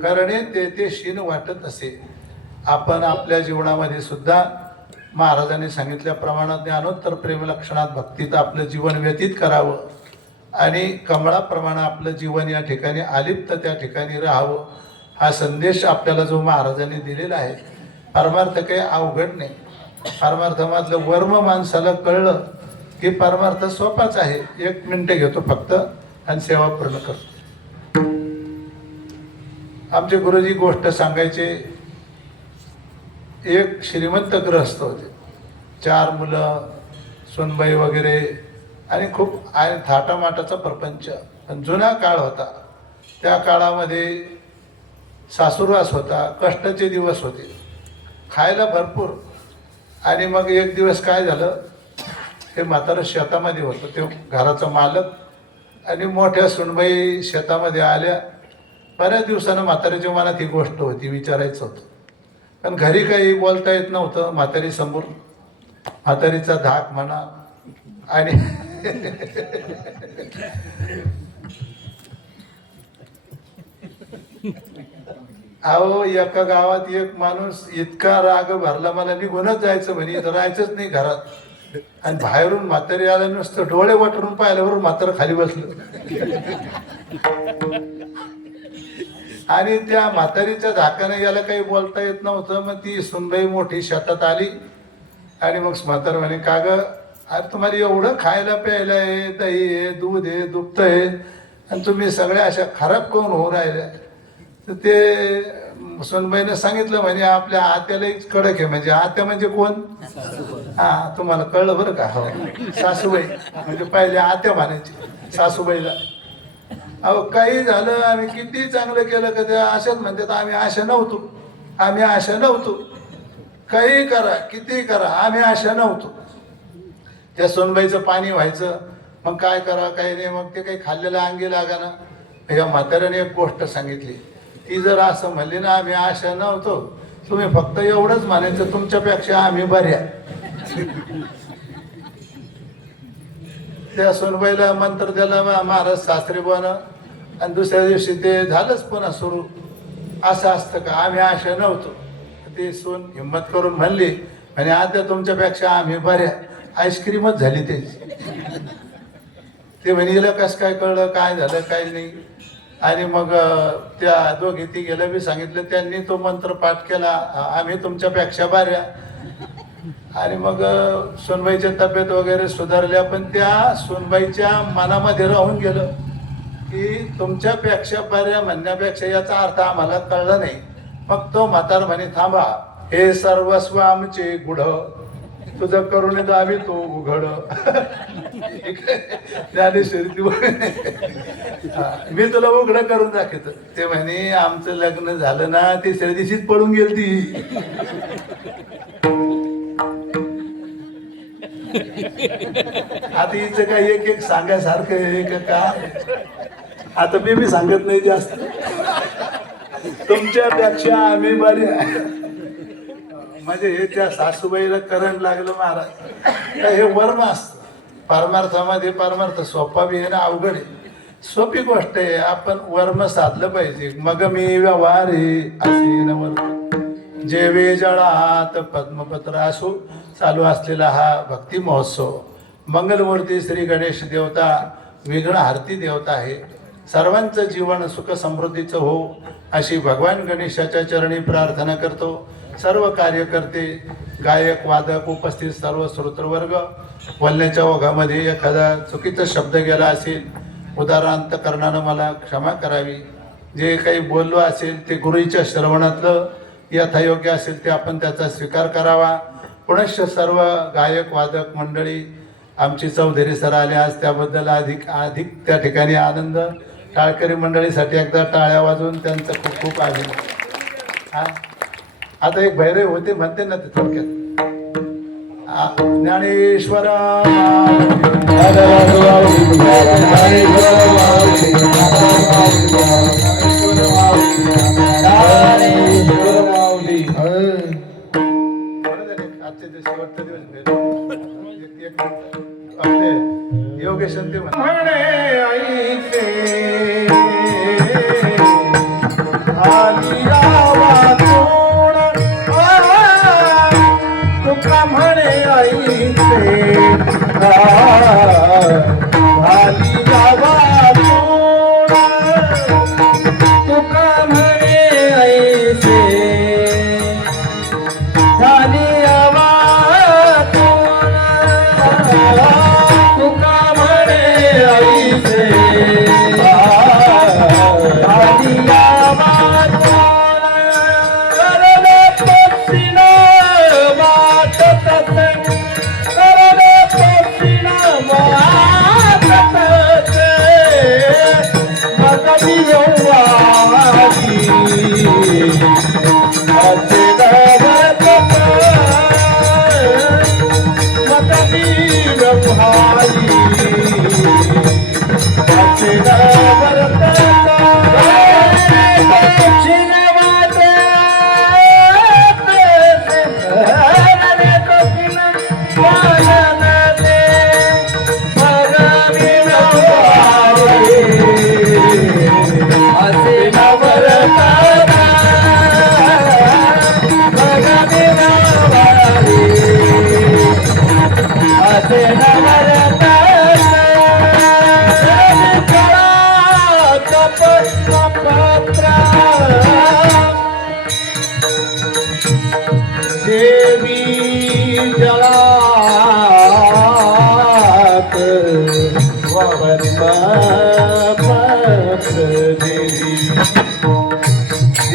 करणे ते शीन वाटत असे. आपण आपल्या जीवनामध्ये सुद्धा महाराजांनी सांगितल्याप्रमाणे ज्ञानोत्तर प्रेमलक्षणात भक्तीत आपलं जीवन व्यतीत करावं आणि कमळाप्रमाणे आपलं जीवन या ठिकाणी आलिप्त त्या ठिकाणी राहावं. हा संदेश आपल्याला जो महाराजांनी दिलेला आहे. परमार्थ काही अवघड नाही. परमार्थामधलं वर्म माणसाला कळलं की परमार्थ सोपाच आहे. 1 मिनिट घेतो फक्त आणि सेवा पूर्ण करतो. आमचे गुरुजी गोष्ट सांगायचे. एक श्रीमंत गृहस्थ होते. 4 मुलं सुनबाई वगैरे आणि खूप थाटामाटाचा प्रपंच. पण जुना काळ होता. त्या काळामध्ये सासुरवास होता. कष्टाचे दिवस होते. खायला भरपूर. आणि मग एक दिवस काय झालं हे म्हातारं शेतामध्ये होतं. ते घराचा मालक आणि मोठ्या सुनबाई शेतामध्ये आल्या. बऱ्याच दिवसानं म्हातारीच्या मनात ही गोष्ट होती विचारायचं होतं. पण घरी काही बोलता येत नव्हतं म्हातारी समोर. म्हातारीचा धाक म्हणा आणि अहो एका गावात एक माणूस इतका राग भरला मला निघूनच जायचं म्हणे. राहायचंच नाही घरात. आणि बाहेरून म्हातारी आला नुसतं डोळे वाटरून पाहिल्यावर म्हातारं खाली बसलं. आणि त्या म्हातारीच्या धाकाने याला काही बोलता येत नव्हतं. मग ती सुनबाई मोठी शेतात आली आणि मग म्हातार म्हणे का ग अरे तुम्हाला एवढं खायला प्यायला आहे, दही आहे, दूध आहे, दुभतं आहे आणि तुम्ही सगळ्या अशा खराब कोण होऊ राहिल्या. तर ते सुनबाईनं सांगितलं म्हणे आपल्या आत्याला कडक आहे. म्हणजे आत्या म्हणजे कोण? हा तुम्हाला कळलं बरं का? हो सासूबाई म्हणजे पहिले आत्या म्हणायची सासूबाईला. अहो काही झालं आम्ही किती चांगलं केलं का ते अशाच म्हणतात आम्ही आशा नव्हतो, आम्ही आशा नव्हतो. काही करा किती करा आम्ही आशा नव्हतो. त्या सोनबाईचं पाणी व्हायचं मग काय करा काही नाही. मग ते काही खाल्लेलं अंगी लागा ना. या म्हाताऱ्याने एक गोष्ट सांगितली, ती जर असं म्हणली ना आम्ही आशा नव्हतो, तुम्ही फक्त एवढंच म्हणायचं तुमच्यापेक्षा आम्ही बऱ्या. त्या सोनबाईला मंत्र दिला महाराज सासरे बुवानं आणि दुसऱ्या दिवशी ते झालंच पुन्हा सुरू. असं असतं का आम्ही आशा नव्हतो. ते सोन हिंमत करून म्हणली आणि आता तुमच्यापेक्षा आम्ही बऱ्या. आईस्क्रीमच झाली त्याची. ते म्हणीला कसं काय कळलं काय झालं काय नाही. आणि मग त्या दोघी ती गेल्या बी सांगितलं त्यांनी तो मंत्र पाठ केला आम्ही तुमच्यापेक्षा बऱ्या. आणि मग सोनबाईच्या तब्येत वगैरे सुधारल्या. पण त्या सोनबाईच्या मनामध्ये राहून गेलं की तुमच्यापेक्षा बऱ्या म्हणण्यापेक्षा याचा अर्थ आम्हाला कळला नाही. मग तो म्हातार म्हणे थांबा हे सर्वस्व आमचे गुढ तुझं करून आम्ही तो उघड. मी तुला उघड करून दाखवतो. ते म्हणे आमचं लग्न झालं ना तिसऱ्या दिवशीच पडून गेलती. आता हिचं काही एक एक सांगायसारखं आहे का? आता मी सांगत नाही जास्त. तुमच्यापेक्षा आम्ही बरे. म्हणजे हे त्या सासूबाईला करंट लागलं महाराज. हे वर्म असतं परमार्थामध्ये. परमार्थ सोपा बी आहे ना अवघड आहे. सोपी गोष्ट आहे आपण वर्म साधलं पाहिजे. मग मी व्यवहार असे नवर जेवे जळात पद्मपत्र असो. चालू असलेला हा भक्ती महोत्सव मंगलमूर्ती श्री गणेश देवता विघ्नहर्ती देवता आहे. सर्वांचं जीवन सुख समृद्धीचं हो अशी भगवान गणेशाच्या चरणी प्रार्थना करतो. सर्व कार्यकर्ते गायक वादक उपस्थित सर्व श्रोतृवर्ग. बोलण्याच्या ओघामध्ये एखादा चुकीचा शब्द गेला असेल उदाहरणार्थ मला क्षमा करावी. जे काही बोललो असेल ते गुरुच्या श्रवणातलं यथायोग्य असेल ते आपण त्याचा स्वीकार करावा. पुनश्च सर्व गायक वादक मंडळी आमची चौधरी सर आले आज त्याबद्दल अधिक त्या ठिकाणी आनंद. टाळकरी मंडळीसाठी एकदा टाळ्या वाजवून त्यांचं खूप खूप आभार. आता एक भैरव होते म्हणते ना ते थोडक्यात ज्ञानेश्वर आजचे दिवस शेवटचा दिवस योगेश ते म्हणे आईचे आली आवातून तुका म्हणे आईचे आली आवातून तुका म्हणे आईचे झाली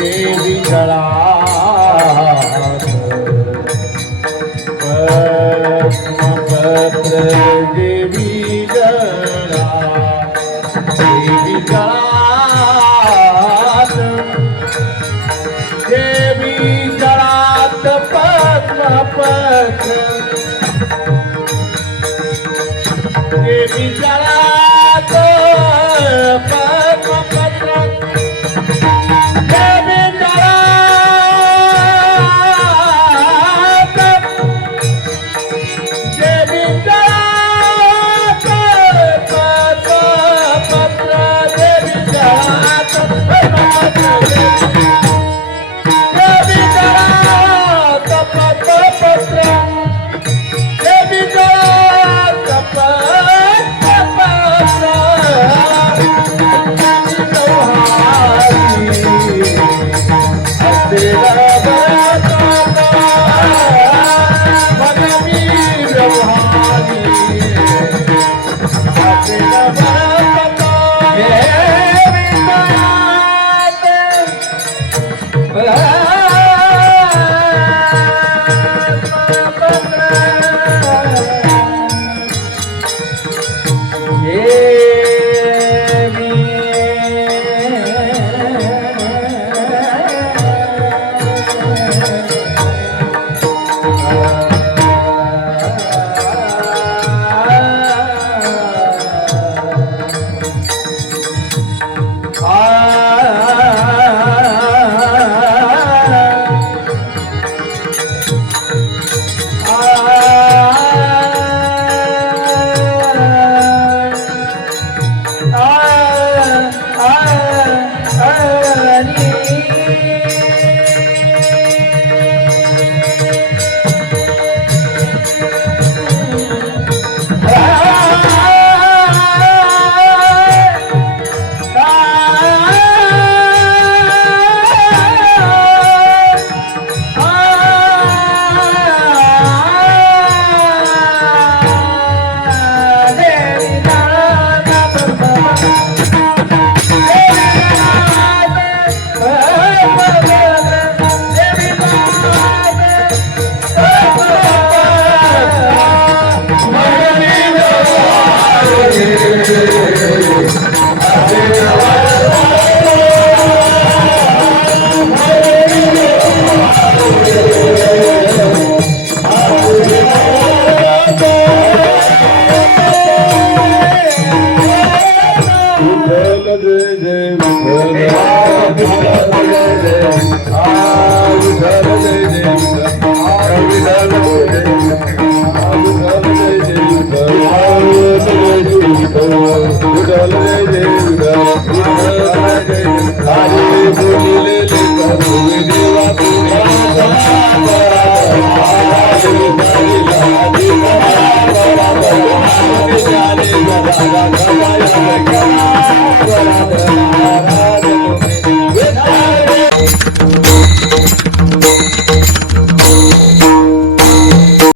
देवी जळात पत्र देवी जळा देवी जळात देवी जळात पद्मपत्र देवी जळात पद्मपत्र देवी जळात देवी जळात पद्मपत्र देवी जळात पद्मपत्र देवी जळात पद्मपत्र देवी जळात पद्मपत्र